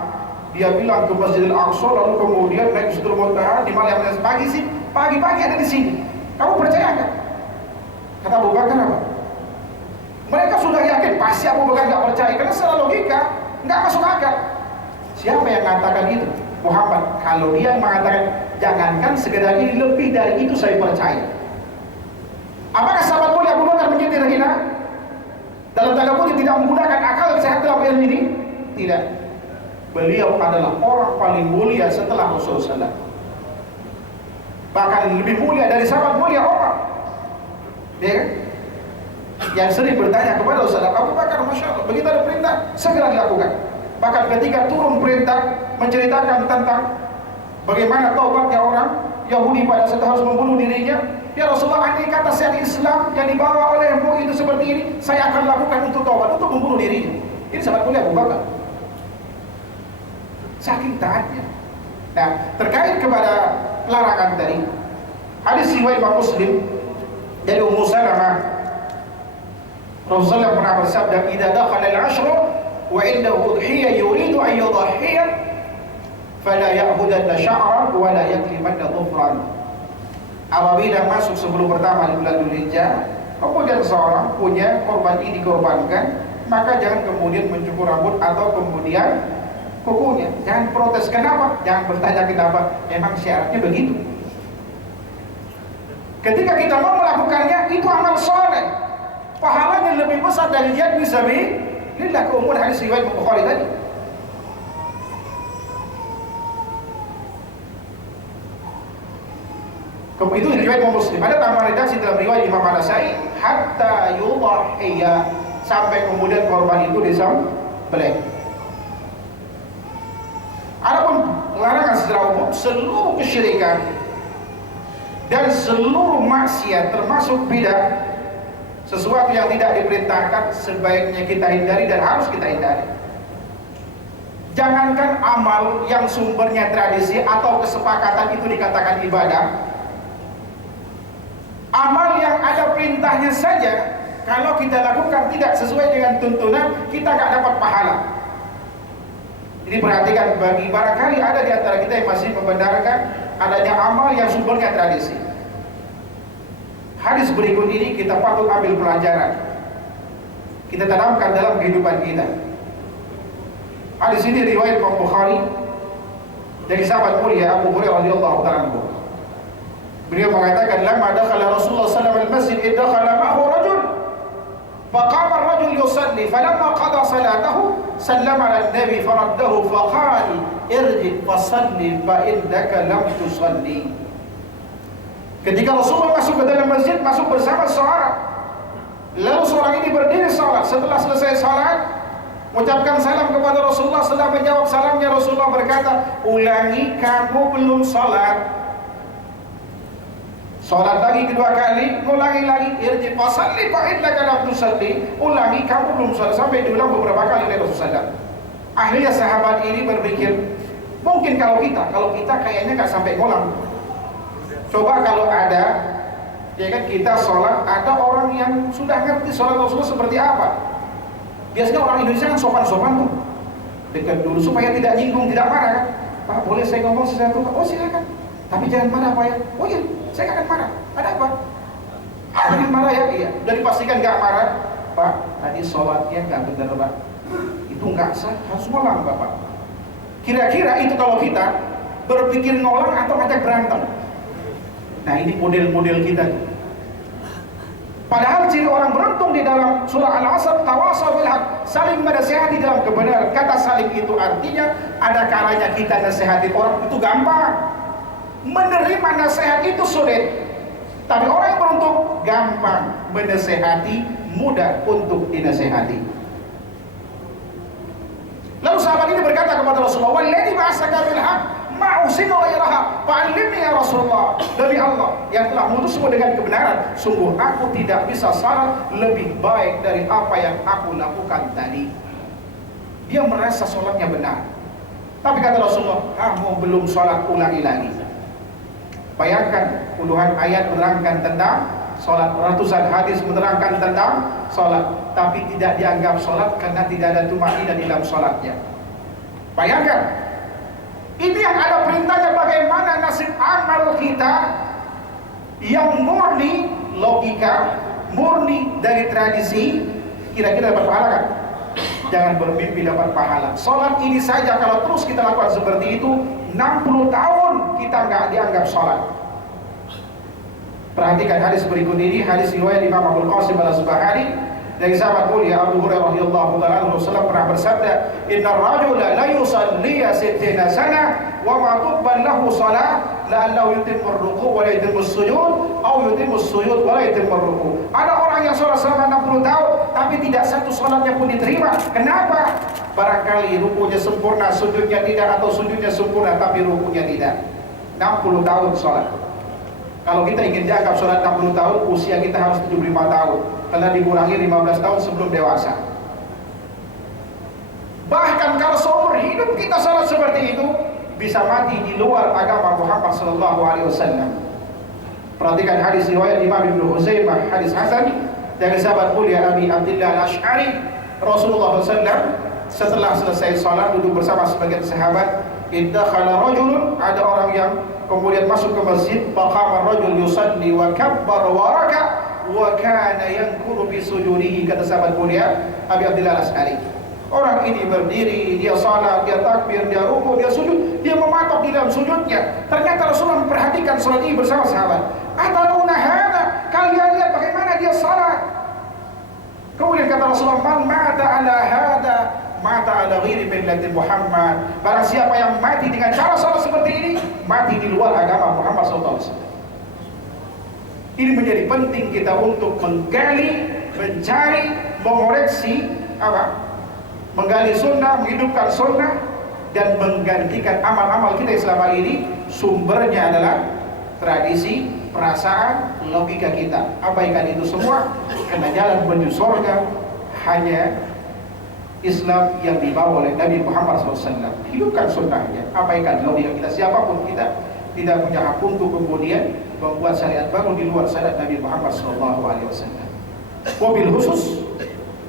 dia bilang ke Masjidil Aqsa, lalu kemudian naik Sidratul Muntaha di malam yang pagi-pagi ada di sini. Kamu percaya nggak? Kata Abu Bakar apa? Mereka sudah yakin pasti Abu Bakar nggak percaya, karena secara logika nggak masuk akal. Siapa yang mengatakan itu? Muhammad. Kalau dia yang mengatakan jangankan sekedar ini, lebih dari itu saya percaya. Apakah sahabat mulia Abu Bakar menjadi terhina? Dalam tanda kutip tidak menggunakan akal dan sehat dalam ilmu ini? Tidak. Beliau adalah orang paling mulia setelah Rasulullah SAW. Bahkan lebih mulia dari sahabat mulia Umar. Ya kan? Yang sering bertanya kepada Ustaz Abu Bakar, Masya Allah, begitu ada perintah segera dilakukan. Bahkan ketika turun perintah menceritakan tentang bagaimana taubatnya orang Yahudi pada saat harus membunuh dirinya, ya Rasulullah, andai kata syariat Islam yang dibawa olehmu itu seperti ini, saya akan lakukan untuk taubat, untuk membunuh dirinya. Ini sahabat mulia Abu Bakar, saking taatnya. Nah, terkait kepada larangan tadi, hadis riwayat Imam Muslim dari Ummu Salamah, Rasulullah pernah bersabda, "Idza dakhala al-'ashru wa 'indahu udhiyah yuridu an yudhhiya fala ya'budanna sya'ran wa la yaklimanna dhufran." Apabila masuk sebelum pertama di bulan Dzulhijjah, kemudian seorang punya korban ini dikorbankan, maka jangan kemudian mencukur rambut atau kemudian kukunya. Jangan protes kenapa, jangan bertanya kenapa, memang syaratnya begitu. Ketika kita mau melakukannya, itu amal soleh, pahalanya lebih besar dari jihad fisabilillah. Keumuman hadis riwayat Bukhari tadi. Itu riwayat Muslim. Ada tambahan redaksi dalam riwayat Imam An-Nasai, hatta yudhhiya, sampai kemudian korban itu disembelih. Adapun larangan secara umum, seluruh kesyirikan dan seluruh maksiat termasuk bidah, sesuatu yang tidak diperintahkan, sebaiknya kita hindari dan harus kita hindari. Jangankan amal yang sumbernya tradisi atau kesepakatan itu dikatakan ibadah, amal yang ada perintahnya saja, kalau kita lakukan tidak sesuai dengan tuntunan, kita nggak dapat pahala. Jadi perhatikan, bagi barangkali ada di antara kita yang masih membenarkan adanya amal yang sumbernya tradisi. Hadis berikut ini kita patut ambil pelajaran, kita tanamkan dalam kehidupan kita. Hadis ini riwayat Imam Bukhari dari sahabat mulia Abu Hurairah radhiyallahu ta'ala anhu. Beliau mengatakan, "Lamma dakhala Rasulullah sallallahu alaihi wasallam al-masjid, idkhala ma'ahu rajul, faqama ar-rajul yusalli, falamma qada salatahu sallama 'ala an-nabi faraddahu faqala irji fasalli fa innaka lam tusalli." Ketika Rasulullah masuk ke dalam masjid, masuk bersama seorang, lalu seorang ini berdiri salat. Setelah selesai salat, mengucapkan salam kepada Rasulullah. Setelah menjawab salamnya, Rasulullah berkata, "Ulangi, kamu belum salat." Salat lagi kedua kali, ulangi lagi, irji fasalli fa innaka lam tusalli, ulangi, kamu belum salat, sampai diulang beberapa kali oleh Rasulullah. Akhirnya sahabat ini berpikir, mungkin kalau kita kayaknya nggak sampai ngulang. Coba kalau ada, ya kan, kita sholat, ada orang yang sudah ngerti sholat Rasulullah seperti apa. Biasanya orang Indonesia kan sopan-sopan tuh, dekat dulu supaya tidak nyinggung, tidak marah kan. "Pak, boleh saya ngomong sesuatu?" "Oh silakan, tapi jangan marah Pak ya." "Oh iya, saya nggak akan marah." "Ada apa?" "Jangan marah ya." "Iya." Udah dipastikan nggak marah. "Pak, tadi sholatnya nggak benar Pak, itu nggak sah, harus ngulang Bapak." Kira-kira itu kalau kita berpikir ngulang atau ngajak berantem. Nah, ini model-model kita. Padahal ciri orang beruntung di dalam surah Al-Asr, tawasau bil haq, saling menasihati dalam kebenaran. Kata saling itu artinya ada kalanya kita nasihati orang itu gampang, menerima nasihat itu sulit. Tapi orang yang beruntung gampang menasihati, mudah untuk dinasihati. Lalu sahabat ini berkata kepada Rasulullah, "Walladzi ba'atsaka bil haq ma usinu ghayraha fa'allimni ya Rasulullah." Demi Allah yang telah mengutusmu dengan kebenaran, sungguh aku tidak bisa salat lebih baik dari apa yang aku lakukan tadi. Dia merasa salatnya benar, tapi kata Rasulullah, "Kamu belum salat, ulangi lagi." Bayangkan, puluhan ayat menerangkan tentang salat, ratusan hadis menerangkan tentang salat, tapi tidak dianggap salat karena tidak ada tumaninah di dalam salatnya. Bayangkan, ini yang ada perintahnya, bagaimana nasib amal kita yang murni logika, murni dari tradisi, kira-kira dapat pahala kan? Jangan bermimpi dapat pahala. Sholat ini saja kalau terus kita lakukan seperti itu, 60 tahun kita nggak dianggap sholat. Perhatikan hadis berikut ini, hadis riwayat Imam Abdul Qasim Al-Asbahani dari sahabat mulia Abu Hurairah radhiyallahu taala anhu pernah bersabda, "Innar rajula la yusalli 60 sana wa ma tuqbal lahu salah la'allahu yutimmu ar-ruku' wa la yutimmu as-sujud aw yutimmu as-sujud wa la yutimmu ar-ruku'." Ada orang yang sholat selama 60 tahun tapi tidak satu sholatnya pun diterima. Kenapa? Barangkali rukunya sempurna, sujudnya tidak, atau sujudnya sempurna tapi rukunya tidak. 60 tahun sholat. Kalau kita ingin dianggap sholat 60 tahun, usia kita harus 75 tahun, karena dikurangi 15 tahun sebelum dewasa. Bahkan kalau seumur hidup kita sholat seperti itu, bisa mati di luar agama Muhammad sallallahu alaihi wasallam. Perhatikan hadis riwayat Imam Ibnu Huzaimah, hadis hasan dari sahabat mulia Abi Abdillah Al-Asy'ari. Rasulullah SAW setelah selesai sholat duduk bersama sebagian sahabat. Idakhala rajulun, ada orang yang kemudian masuk ke masjid. Faqama rajul yusalli wa kabbar wa raka wa kana yankuru bi sujudihi, kata sahabat mulia Abi Abdillah Al-Asy'ari. Orang ini berdiri, dia salat, dia takbir, dia ruku, dia sujud, dia mematok di dalam sujudnya. Ternyata Rasulullah memperhatikan salat ini bersama sahabat. Ataluna hada, kalian lihat bagaimana dia salat. Kemudian kata Rasulullah, man mata ala hada mata ala ghairi millati Muhammad. Barang siapa yang mati dengan cara salat seperti ini, mati di luar agama Muhammad SAW. Ini menjadi penting kita untuk menggali, mencari, mengoreksi menggali sunnah, menghidupkan sunnah, dan menggantikan amal-amal kita yang selama ini sumbernya adalah tradisi, perasaan, logika kita. Abaikan itu semua, karena jalan menuju surga hanya Islam yang dibawa oleh Nabi Muhammad SAW. Hidupkan sunnahnya, abaikan logika kita. Siapapun kita tidak punya hak untuk kemudian membuat syariat baru di luar syariat Nabi Muhammad SAW. Mobil khusus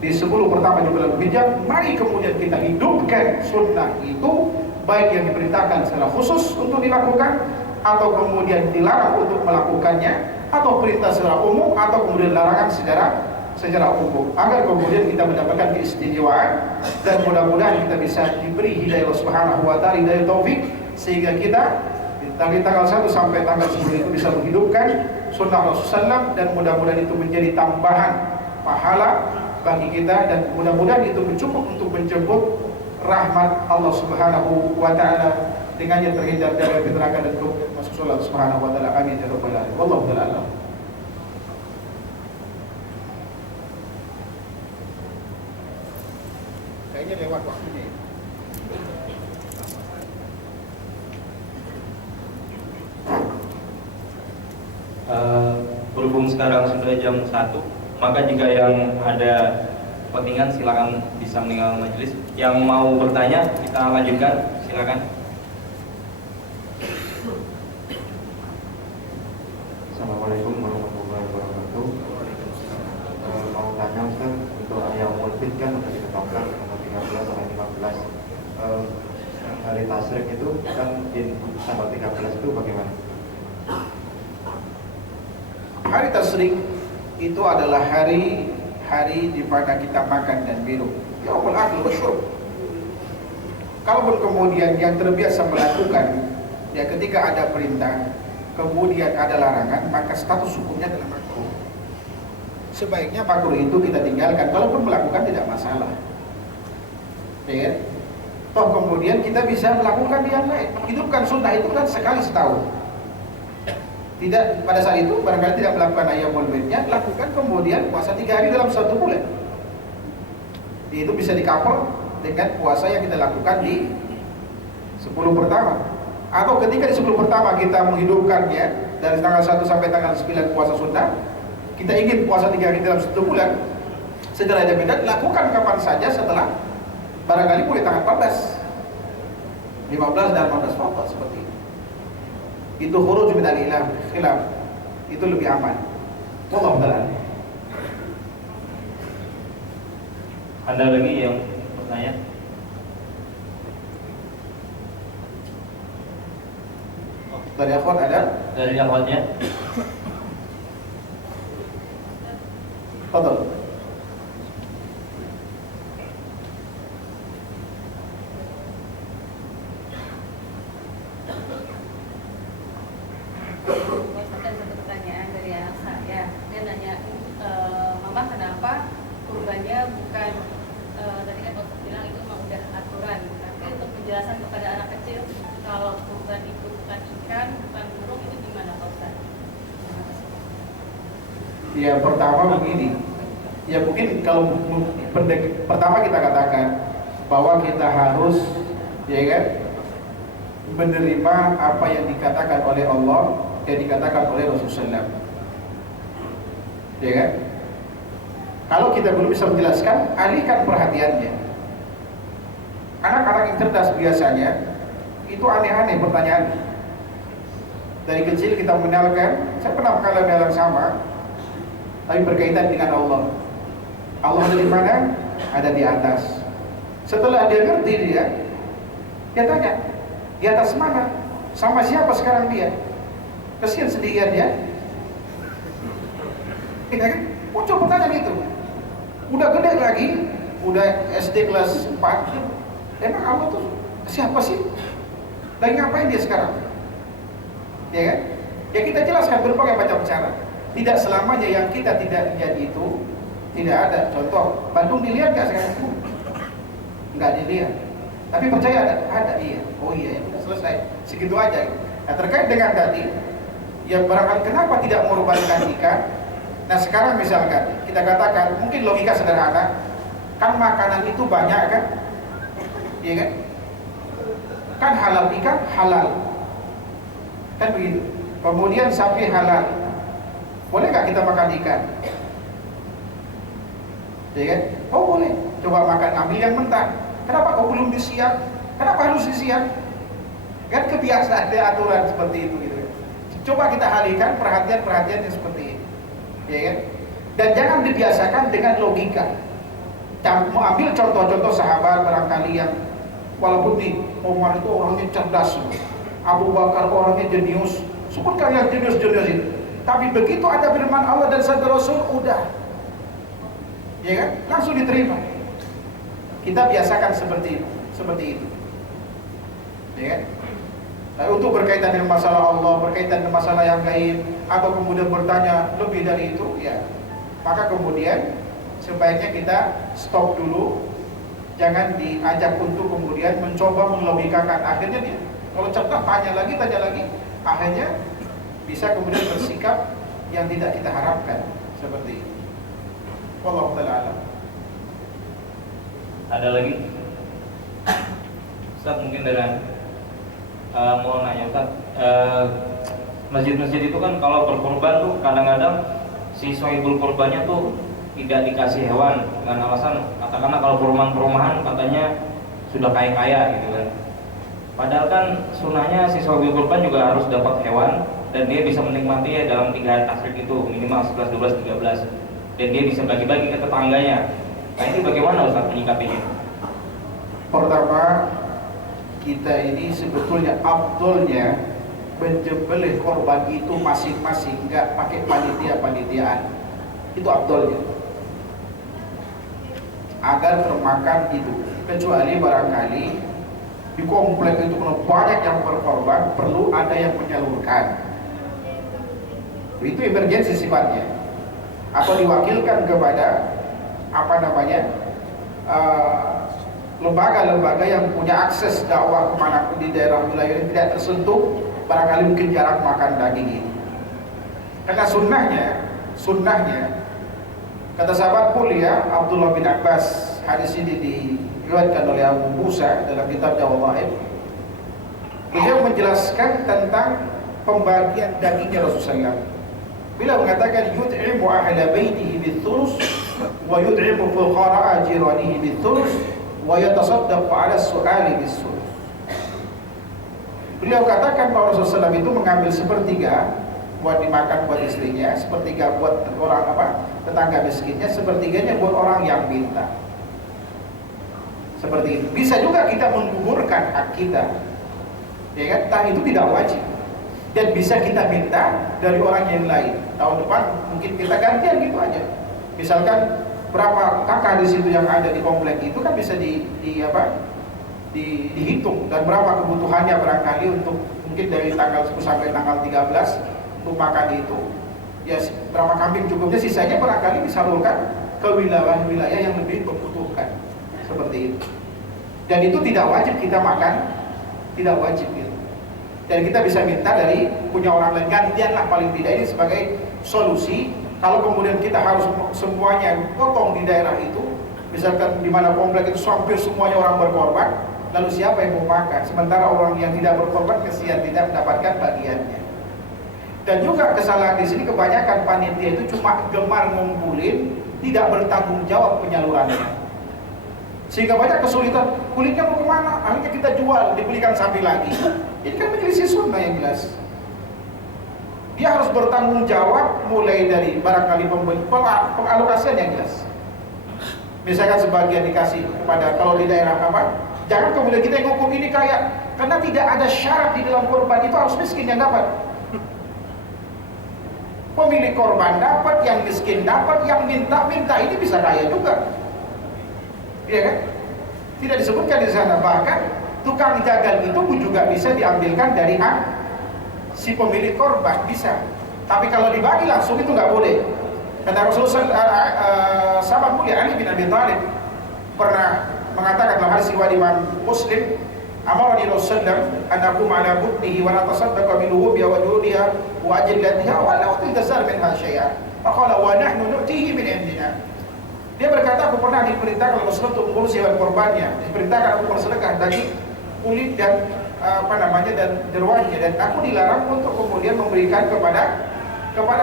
di 10 pertama di bulan Hijjah, mari kemudian kita hidupkan sunnah itu, baik yang diperintahkan secara khusus untuk dilakukan, atau kemudian dilarang untuk melakukannya, atau perintah secara umum, atau kemudian larangan secara umum, agar kemudian kita mendapatkan keistimewaan. Dan mudah-mudahan kita bisa diberi hidayah Allah Subhanahu wa taala, hidayah taufik, sehingga kita dari tanggal 1 sampai tanggal 10 itu bisa menghidupkan sunnah Rasulullah SAW, dan mudah-mudahan itu menjadi tambahan pahala bagi kita, dan mudah-mudahan itu cukup untuk menjemput rahmat Allah Subhanahu wa taala, dengannya terhindar dari api neraka dan masuk surga Allah Subhanahu wa taala. Amin ya rabbal alamin. Wallahu taala. Kayaknya lewat waktunya. Berhubung sekarang sudah jam 1, maka jika yang ada kepentingan silakan bisa meninggalkan majelis. Yang mau bertanya kita lanjutkan, silakan. Assalamualaikum warahmatullahi wabarakatuh. Mau tanya Ustaz, untuk Ayyamul Bid kan sudah ditetapkan tanggal 13 sampai 15. Hari Tasyrik itu kan di tanggal 13 itu bagaimana? Hari Tasyrik itu adalah hari di mana kita makan dan minum. Yaumul akli wasyurb. Kalaupun kemudian yang terbiasa melakukan, ya ketika ada perintah kemudian ada larangan, maka status hukumnya adalah makruh. Sebaiknya makruh itu kita tinggalkan. Kalaupun melakukan tidak masalah. Ya. Toh kemudian kita bisa melakukan yang lain. Hidupkan sunnah itu kan sekali setahun. Tidak pada saat itu barangkali tidak melakukan Ayyamul Bidnya, lakukan kemudian puasa 3 hari dalam 1 bulan. Itu bisa dikapal dengan puasa yang kita lakukan di 10 pertama. Atau ketika di 10 pertama kita menghidupkannya dari tanggal 1 sampai tanggal 9 puasa sunnah, kita ingin puasa 3 hari dalam 1 bulan, segera aja kita lakukan kapan saja setelah barangkali mulai tanggal 14, 15 dan 15 Ramadan seperti itu. Itu khuruj min al-ilam, khilaf. Itu lebih aman. Wallahu ta'ala. Ada lagi yang bertanya? Dari akhwat ada? Dari akhwatnya? Fadal. penjelasan kepada anak kecil kalau kurban itu bukan ikan, bukan burung, itu gimana Pak Ustaz? Ya pertama begini, ya mungkin kalau pertama kita katakan bahwa kita harus ya kan menerima apa yang dikatakan oleh Allah, yang dikatakan oleh Rasulullah SAW. Ya kan? Kalau kita belum bisa menjelaskan, alihkan perhatiannya. Anak-anak yang cerdas biasanya itu aneh-aneh pertanyaan. Dari kecil kita mengenalkan, saya pernah mengalami hal yang sama, tapi berkaitan dengan Allah. Allah ada di mana? Ada di atas. Setelah dia ngerti dia tanya, di atas mana? Sama siapa sekarang dia? Kesian sendirian dia. Ya kan? Muncul pertanyaan itu. Udah gede lagi, udah SD kelas 4. Emang Allah tuh siapa sih? Dan ngapain dia sekarang? Ya kan? Ya kita jelaskan berbagai macam cara. Tidak selamanya yang kita tidak lihat itu tidak ada. Contoh, Bandung dilihat gak sekarang? Nggak dilihat. Tapi percaya ada iya. Oh iya, ya sudah selesai. Segitu aja. Nah, terkait dengan tadi, ya barangkali kenapa tidak mengorbankan ikan? Nah sekarang misalkan kita katakan, mungkin logika sederhana, kan makanan itu banyak kan? Iya kan? Kan halal ikan halal, kan begitu. Kemudian sapi halal, boleh nggak kita makan ikan? Iya kan? Oh boleh. Coba makan, ambil yang mentah. Kenapa kau belum disiap? Kenapa harus disiap? Kan kebiasaan ada aturan seperti itu gitu. Coba kita alihkan perhatian yang seperti ini. Ya kan? Dan jangan dibiasakan dengan logika. Mau ambil contoh-contoh sahabat barangkali yang walaupun di Umar itu orangnya cerdas, Abu Bakar orangnya jenius, sebutkan yang jenius-jenius itu. Tapi begitu ada firman Allah dan sabda Rasul, udah, ya kan? Langsung diterima. Kita biasakan seperti itu, ya kan? Nah, untuk berkaitan dengan masalah Allah, berkaitan dengan masalah yang gaib, atau kemudian bertanya lebih dari itu, ya, maka kemudian sebaiknya kita stop dulu, jangan diajak untuk kemudian mencoba melogikakan. Akhirnya dia, kalau cerdas tanya lagi, akhirnya bisa kemudian bersikap yang tidak kita harapkan seperti itu. Wallahu ta'ala alam. Ada lagi? Ustaz mungkin dari mau nanya Ustaz, masjid-masjid itu kan kalau berkurban tuh kadang-kadang si sohibul kurbannya tuh tidak dikasih hewan dengan alasan katakanlah kalau perumahan-perumahan katanya sudah kaya-kaya gitu kan. Padahal kan sunahnya si sohibul kurban juga harus dapat hewan dan dia bisa menikmati ya dalam 3 hari tasyrik itu minimal 11, 12, 13 dan dia bisa bagi-bagi ke tetangganya. Nah ini bagaimana Ustaz menyikapinya? Pertama, kita ini sebetulnya afdolnya menyembelih korban itu masing-masing, nggak pakai panitiaan. Itu afdolnya, agar termakan itu. Kecuali barangkali di komplek itu banyak yang berkorban, perlu ada yang menyalurkan. Itu emergensi sifatnya, atau diwakilkan kepada lembaga-lembaga yang punya akses dakwah kemanapun di daerah wilayah yang tidak tersentuh, barangkali mungkin jarang makan daging ini. Karena sunnahnya kata sahabat mulia Abdullah bin Abbas, hadis ini diriwayatkan oleh Abu Musa dalam kitab Jawabaib. Beliau menjelaskan tentang pembagian dagingnya Rasulullah. Beliau mengatakan yud'imu ahla baitihi bithulus wa yud'imu fuqara'a jiranihi bithulus wa yatasaddaqu 'ala as-su'ali bis-sulus. Beliau katakan bahwa Rasulullah itu mengambil sepertiga buat dimakan buat istrinya, sepertiga buat orang tetangga miskinnya, sepertiganya buat orang yang minta. Seperti itu. Bisa juga kita menggugurkan hak kita, ya kan? Tapi itu tidak wajib. Dan bisa kita minta dari orang yang lain. Tahun depan mungkin kita gantian gitu aja. Misalkan berapa kakak di situ yang ada di komplek itu kan bisa dihitung, dan berapa kebutuhannya barangkali untuk mungkin dari tanggal 10 sampai tanggal 13 untuk makan itu. Ya berapa kambing cukupnya, sisanya barangkali disalurkan ke wilayah yang lebih membutuhkan. Seperti itu. Dan itu tidak wajib kita makan, tidak wajib gitu. Dan kita bisa minta dari punya orang lain, gantianlah paling tidak. Ini sebagai solusi. Kalau kemudian kita harus semuanya potong di daerah itu, misalkan di mana komplek itu hampir semuanya orang berkorban, lalu siapa yang mau makan? Sementara orang yang tidak berkorban kesian tidak mendapatkan bagiannya. Dan juga kesalahan di sini kebanyakan panitia itu cuma gemar ngumpulin, tidak bertanggung jawab penyalurannya. Sehingga banyak kesulitan, kulitnya mau kemana? Akhirnya kita jual, dibelikan sapi lagi. Ini kan menyelisih sunnah yang jelas. Dia harus bertanggung jawab mulai dari barangkali pengalokasian yang jelas. Misalkan sebagian dikasih kepada, kalau di daerah apa, jangan kemudian kita yang hukum ini kaya, karena tidak ada syarat di dalam korban itu harus miskin yang dapat. Pemilik korban dapat, yang miskin dapat, yang minta-minta ini bisa kaya juga. Iya kan? Tidak disebutkan di sana. Bahkan tukang jagal itu pun juga bisa diambilkan dari si pemilik korban, bisa. Tapi kalau dibagi langsung itu nggak boleh. Kata Rasulullah, sahabat mulia Ali bin Abi Thalib pernah mengatakan dalam hadis riwayat Imam Muslim, amarani Rasulullah an aqum ala butnihi wa natasaddaqa bi luhubiha wa judiha wa ajlatiha wa la util jazar minha syai'an. Faqala wa nahnu nu'tihi min indina. Dia berkata, aku pernah diperintahkan oleh Rasulullah untuk mengurus hewan kurbannya, diperintahkan untuk bersedekah daging, kulit dan dan jeruannya, dan aku dilarang untuk kemudian memberikan kepada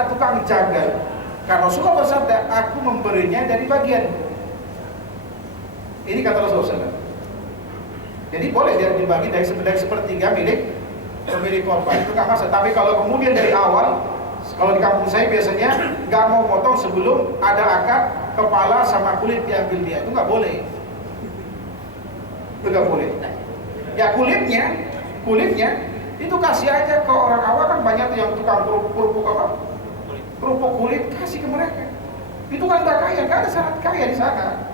tukang jagal. Karena Rasulullah bersabda, aku memberinya dari bagian. Ini kata Rasulullah. Jadi boleh dia dibagi dari sepertiga milik pemilik korban, itu nggak masalah. Tapi kalau kemudian dari awal, kalau di kampung saya biasanya nggak mau potong sebelum ada akad, kepala sama kulit diambil dia, itu nggak boleh. Itu nggak boleh. Ya kulitnya itu kasih aja ke orang awam, kan banyak tuh yang tukang kerupuk kulit, kasih ke mereka. Itu kan nggak kaya, nggak ada syarat kaya di sana.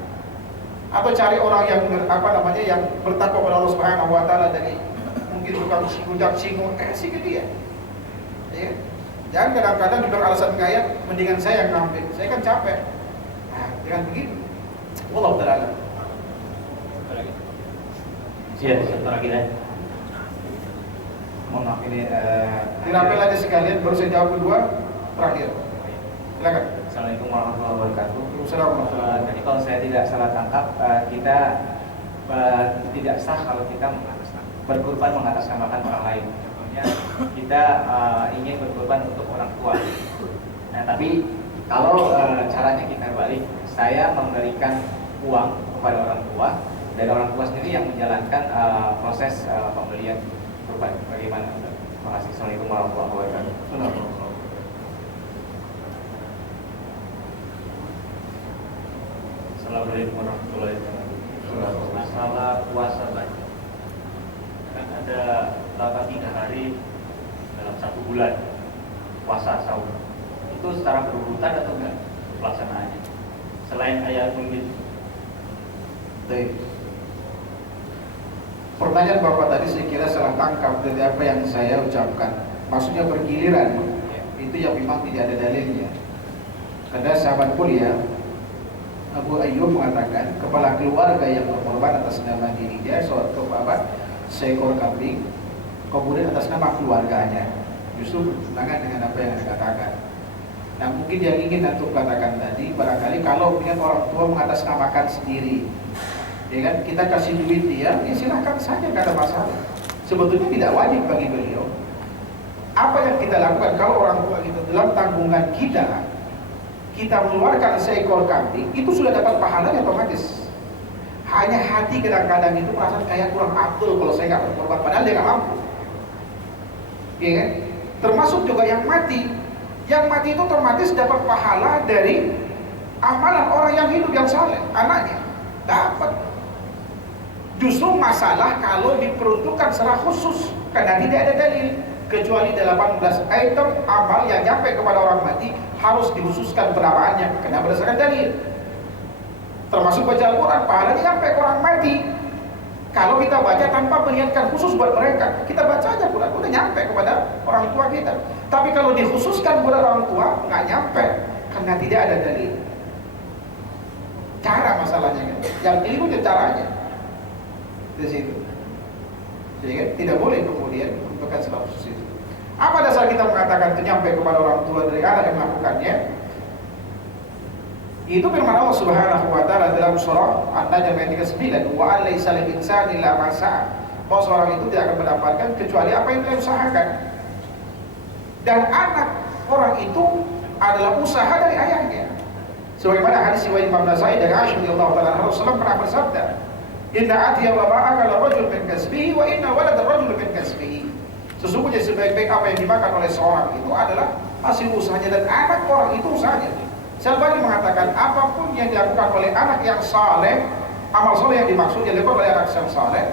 Atau cari orang yang yang bertakwa kepada Allah Subhanahu Wa Taala, dari mungkin tukang singu, kasih ke dia. Ya. Jangan kadang-kadang juga alasan kaya, mendingan saya yang ngambil, saya kan capek. Nah, jangan begitu. Wallahu ta'ala. Iya, satu lagi deh. Mohon maaf ini dirapel aja sekalian, baru saya jawab kedua, terakhir. Silakan. Assalamualaikum warahmatullahi wabarakatuh. Assalamualaikum. Jadi kalau saya tidak salah tangkap, kita tidak sah kalau kita berkorban mengatasnamakan orang lain. Contohnya kita ingin berkorban untuk orang tua. Nah, tapi kalau caranya kita balik, saya memberikan uang kepada orang tua, dan orang tua sendiri yang menjalankan proses pembelian korban. Bagaimana? Terima kasih. Assalamualaikum warahmatullahi wabarakatuh. Assalamualaikum warahmatullahi wabarakatuh. Masalah puasa tadi, kan ada 3 hari dalam 1 bulan puasa sahur. Itu secara berurutan atau enggak pelaksanaannya? Selain ayatul bid. Baik. Pertanyaan Bapak tadi saya kira salah tangkap dari apa yang saya ucapkan. Maksudnya bergiliran, itu yang memang tidak ada dalilnya. Karena sahabat mulia Abu Ayyub mengatakan, kepala keluarga yang berkorban atas nama dirinya suatu seekor kambing, kemudian atas nama keluarganya, justru bertentangan dengan apa yang Anda katakan. Nah, mungkin yang ingin untuk katakan tadi, barangkali kalau dengan orang tua mengatasnamakan sendiri, ya kan, kita kasih duit dia, ya silahkan saja, nggak ada masalah. Sebetulnya tidak wajib bagi beliau. Apa yang kita lakukan kalau orang tua kita dalam tanggungan kita mengeluarkan seekor kambing, itu sudah dapat pahalanya otomatis. Hanya hati kadang-kadang itu merasa kayak kurang afdol kalau saya nggak berkorban, padahal dia nggak mampu. Ya kan? Termasuk juga yang mati. Yang mati itu otomatis dapat pahala dari amalan orang yang hidup yang saleh, anaknya dapat. Justru masalah kalau diperuntukkan secara khusus, karena tidak ada dalil, kecuali 18 item amal yang nyampe kepada orang mati harus dikhususkan penamaannya karena berdasarkan dalil. Termasuk baca Al-Quran, pahalanya nyampe ke orang mati. Kalau kita baca tanpa meniatkan khusus buat mereka, kita baca aja Quran, udah nyampe kepada orang tua kita. Tapi kalau dikhususkan kepada orang tua, nggak nyampe karena tidak ada dalil. Cara masalahnya kan, yang keliru itu caranya. di situ. Jadi kan tidak boleh kemudian menentukan sebab khusus itu. Apa dasar kita mengatakan itu nyampe kepada orang tua dari anak yang melakukannya? Itu firman Allah Subhanahu wa taala dalam surah An-Najm ayat 39, wa alaysa lil insani illa ma sa'a. Bahwa seorang itu tidak akan mendapatkan kecuali apa yang dia usahakan. Dan anak orang itu adalah usaha dari ayahnya. Sebagaimana hadis riwayat Imam Nasai dari Aisyah radhiyallahu taala anha, Rasulullah pernah bersabda, "Inna atiya wa ma'aka la rajul min kasbihi wa inna walad ar-rajul min kasbihi." Sesungguhnya sebaik-baik apa yang dimakan oleh seorang itu adalah hasil usahanya, dan anak orang itu usahanya. Syalbani mengatakan apapun yang dilakukan oleh anak yang saleh, amal saleh yang dimaksud yang dilakukan oleh anak yang saleh,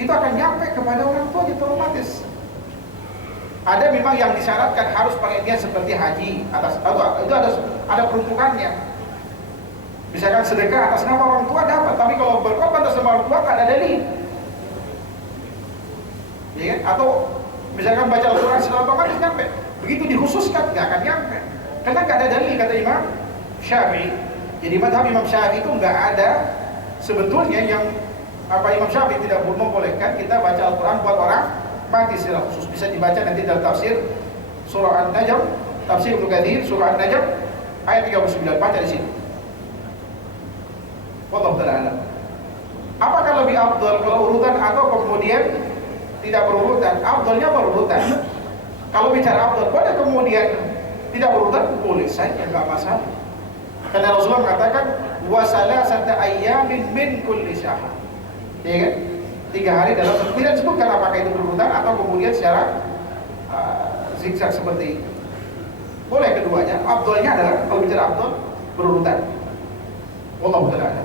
itu akan nyampe kepada orang tua itu otomatis. Ada memang yang disyaratkan harus pakai niat seperti haji atas itu ada peruntukannya. Misalkan sedekah atas nama orang tua dapat, tapi kalau berkorban atas nama orang tua tak ada dalil. Ya kan? Atau misalkan baca Al-Quran secara otomatis nyampe. Begitu dikhususkan nggak akan nyampe. Karena nggak ada dalil, kata Imam Syafi'i. Jadi madhab Imam Syafi'i itu nggak ada sebetulnya yang Imam Syafi'i tidak membolehkan kita baca Al-Quran buat orang mati secara khusus. Bisa dibaca nanti dalam tafsir surah An-Najm, tafsir Ibnu Katsir surah An-Najm ayat 39, baca di sini. Wallahu ta'ala. Apakah lebih afdal kalau urutan atau kemudian tidak berurutan? Afdalnya berurutan. Kalau bicara afdal, boleh kemudian tidak berurutan, boleh saja, enggak masalah. Karena Rasulullah mengatakan wa salasata ayyamin min kulli syahr. Ya kan? 3 hari dalam satu, tidak disebutkan apakah itu berurutan atau kemudian secara zigzag seperti itu. Boleh keduanya. Afdalnya adalah kalau bicara afdal berurutan. Wallahu ta'ala.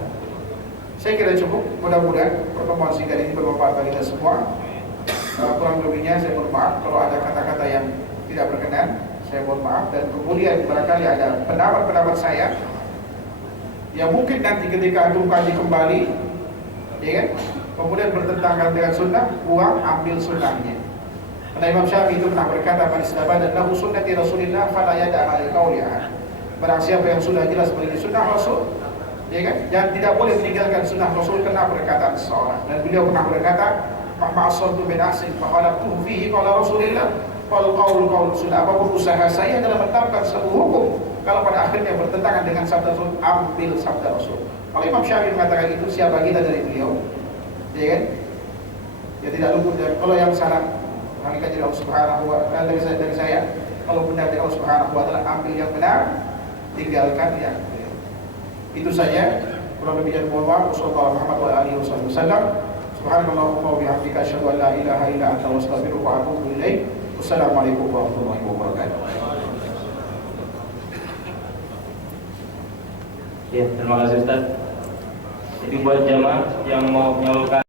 Saya kira cukup. Mudah-mudahan pertemuan singkat ini bermanfaat bagi kita semua. Kurang lebihnya saya mohon maaf kalau ada kata-kata yang tidak berkenan. Saya mohon maaf, dan kemudian barangkali ada pendapat-pendapat saya yang mungkin nanti ketika antum kaji kembali, ya kan, kemudian bertentangan dengan sunnah, buang, ambil sunnahnya. Karena Imam Syafi'i itu pernah berkata, "Man istabana lahu sunnati Rasulillah fala yada'a li qawliha." Barang siapa yang sudah jelas menjadi sunnah Rasul, ya kan, dan tidak boleh meninggalkan sunnah Rasul karena perkataan seseorang. Dan beliau pernah berkata, "Mahma asaltu min ahsin fa khalaqtuhu fihi qala Rasulillah." Kalau qaul sudah, apapun usaha saya dalam menetapkan satu hukum, kalau pada akhirnya bertentangan dengan sabda Rasul, ambil sabda Rasul. Kalau Imam Syafi'i mengatakan itu, siapa kita dari beliau? Ya kan? Ya tidak luput dari, kalau yang salah hakikat dari Allah Subhanahu wa taala, dari saya, kalau benar dari Allah Subhanahu wa taala, ambil yang benar, tinggalkan yang benar. Itu saja. Kurang lebih dari mohon maaf. Wassallallahu Muhammad wa alihi wasallam. Subhanallahumma wa bihamdika asyhadu an la ilaha illa anta astaghfiruka wa atubu ilaik. Wassalamualaikum warahmatullahi wabarakatuh. Ya, terima kasih Ustaz. Jadi buat jamaah yang mau menyalurkan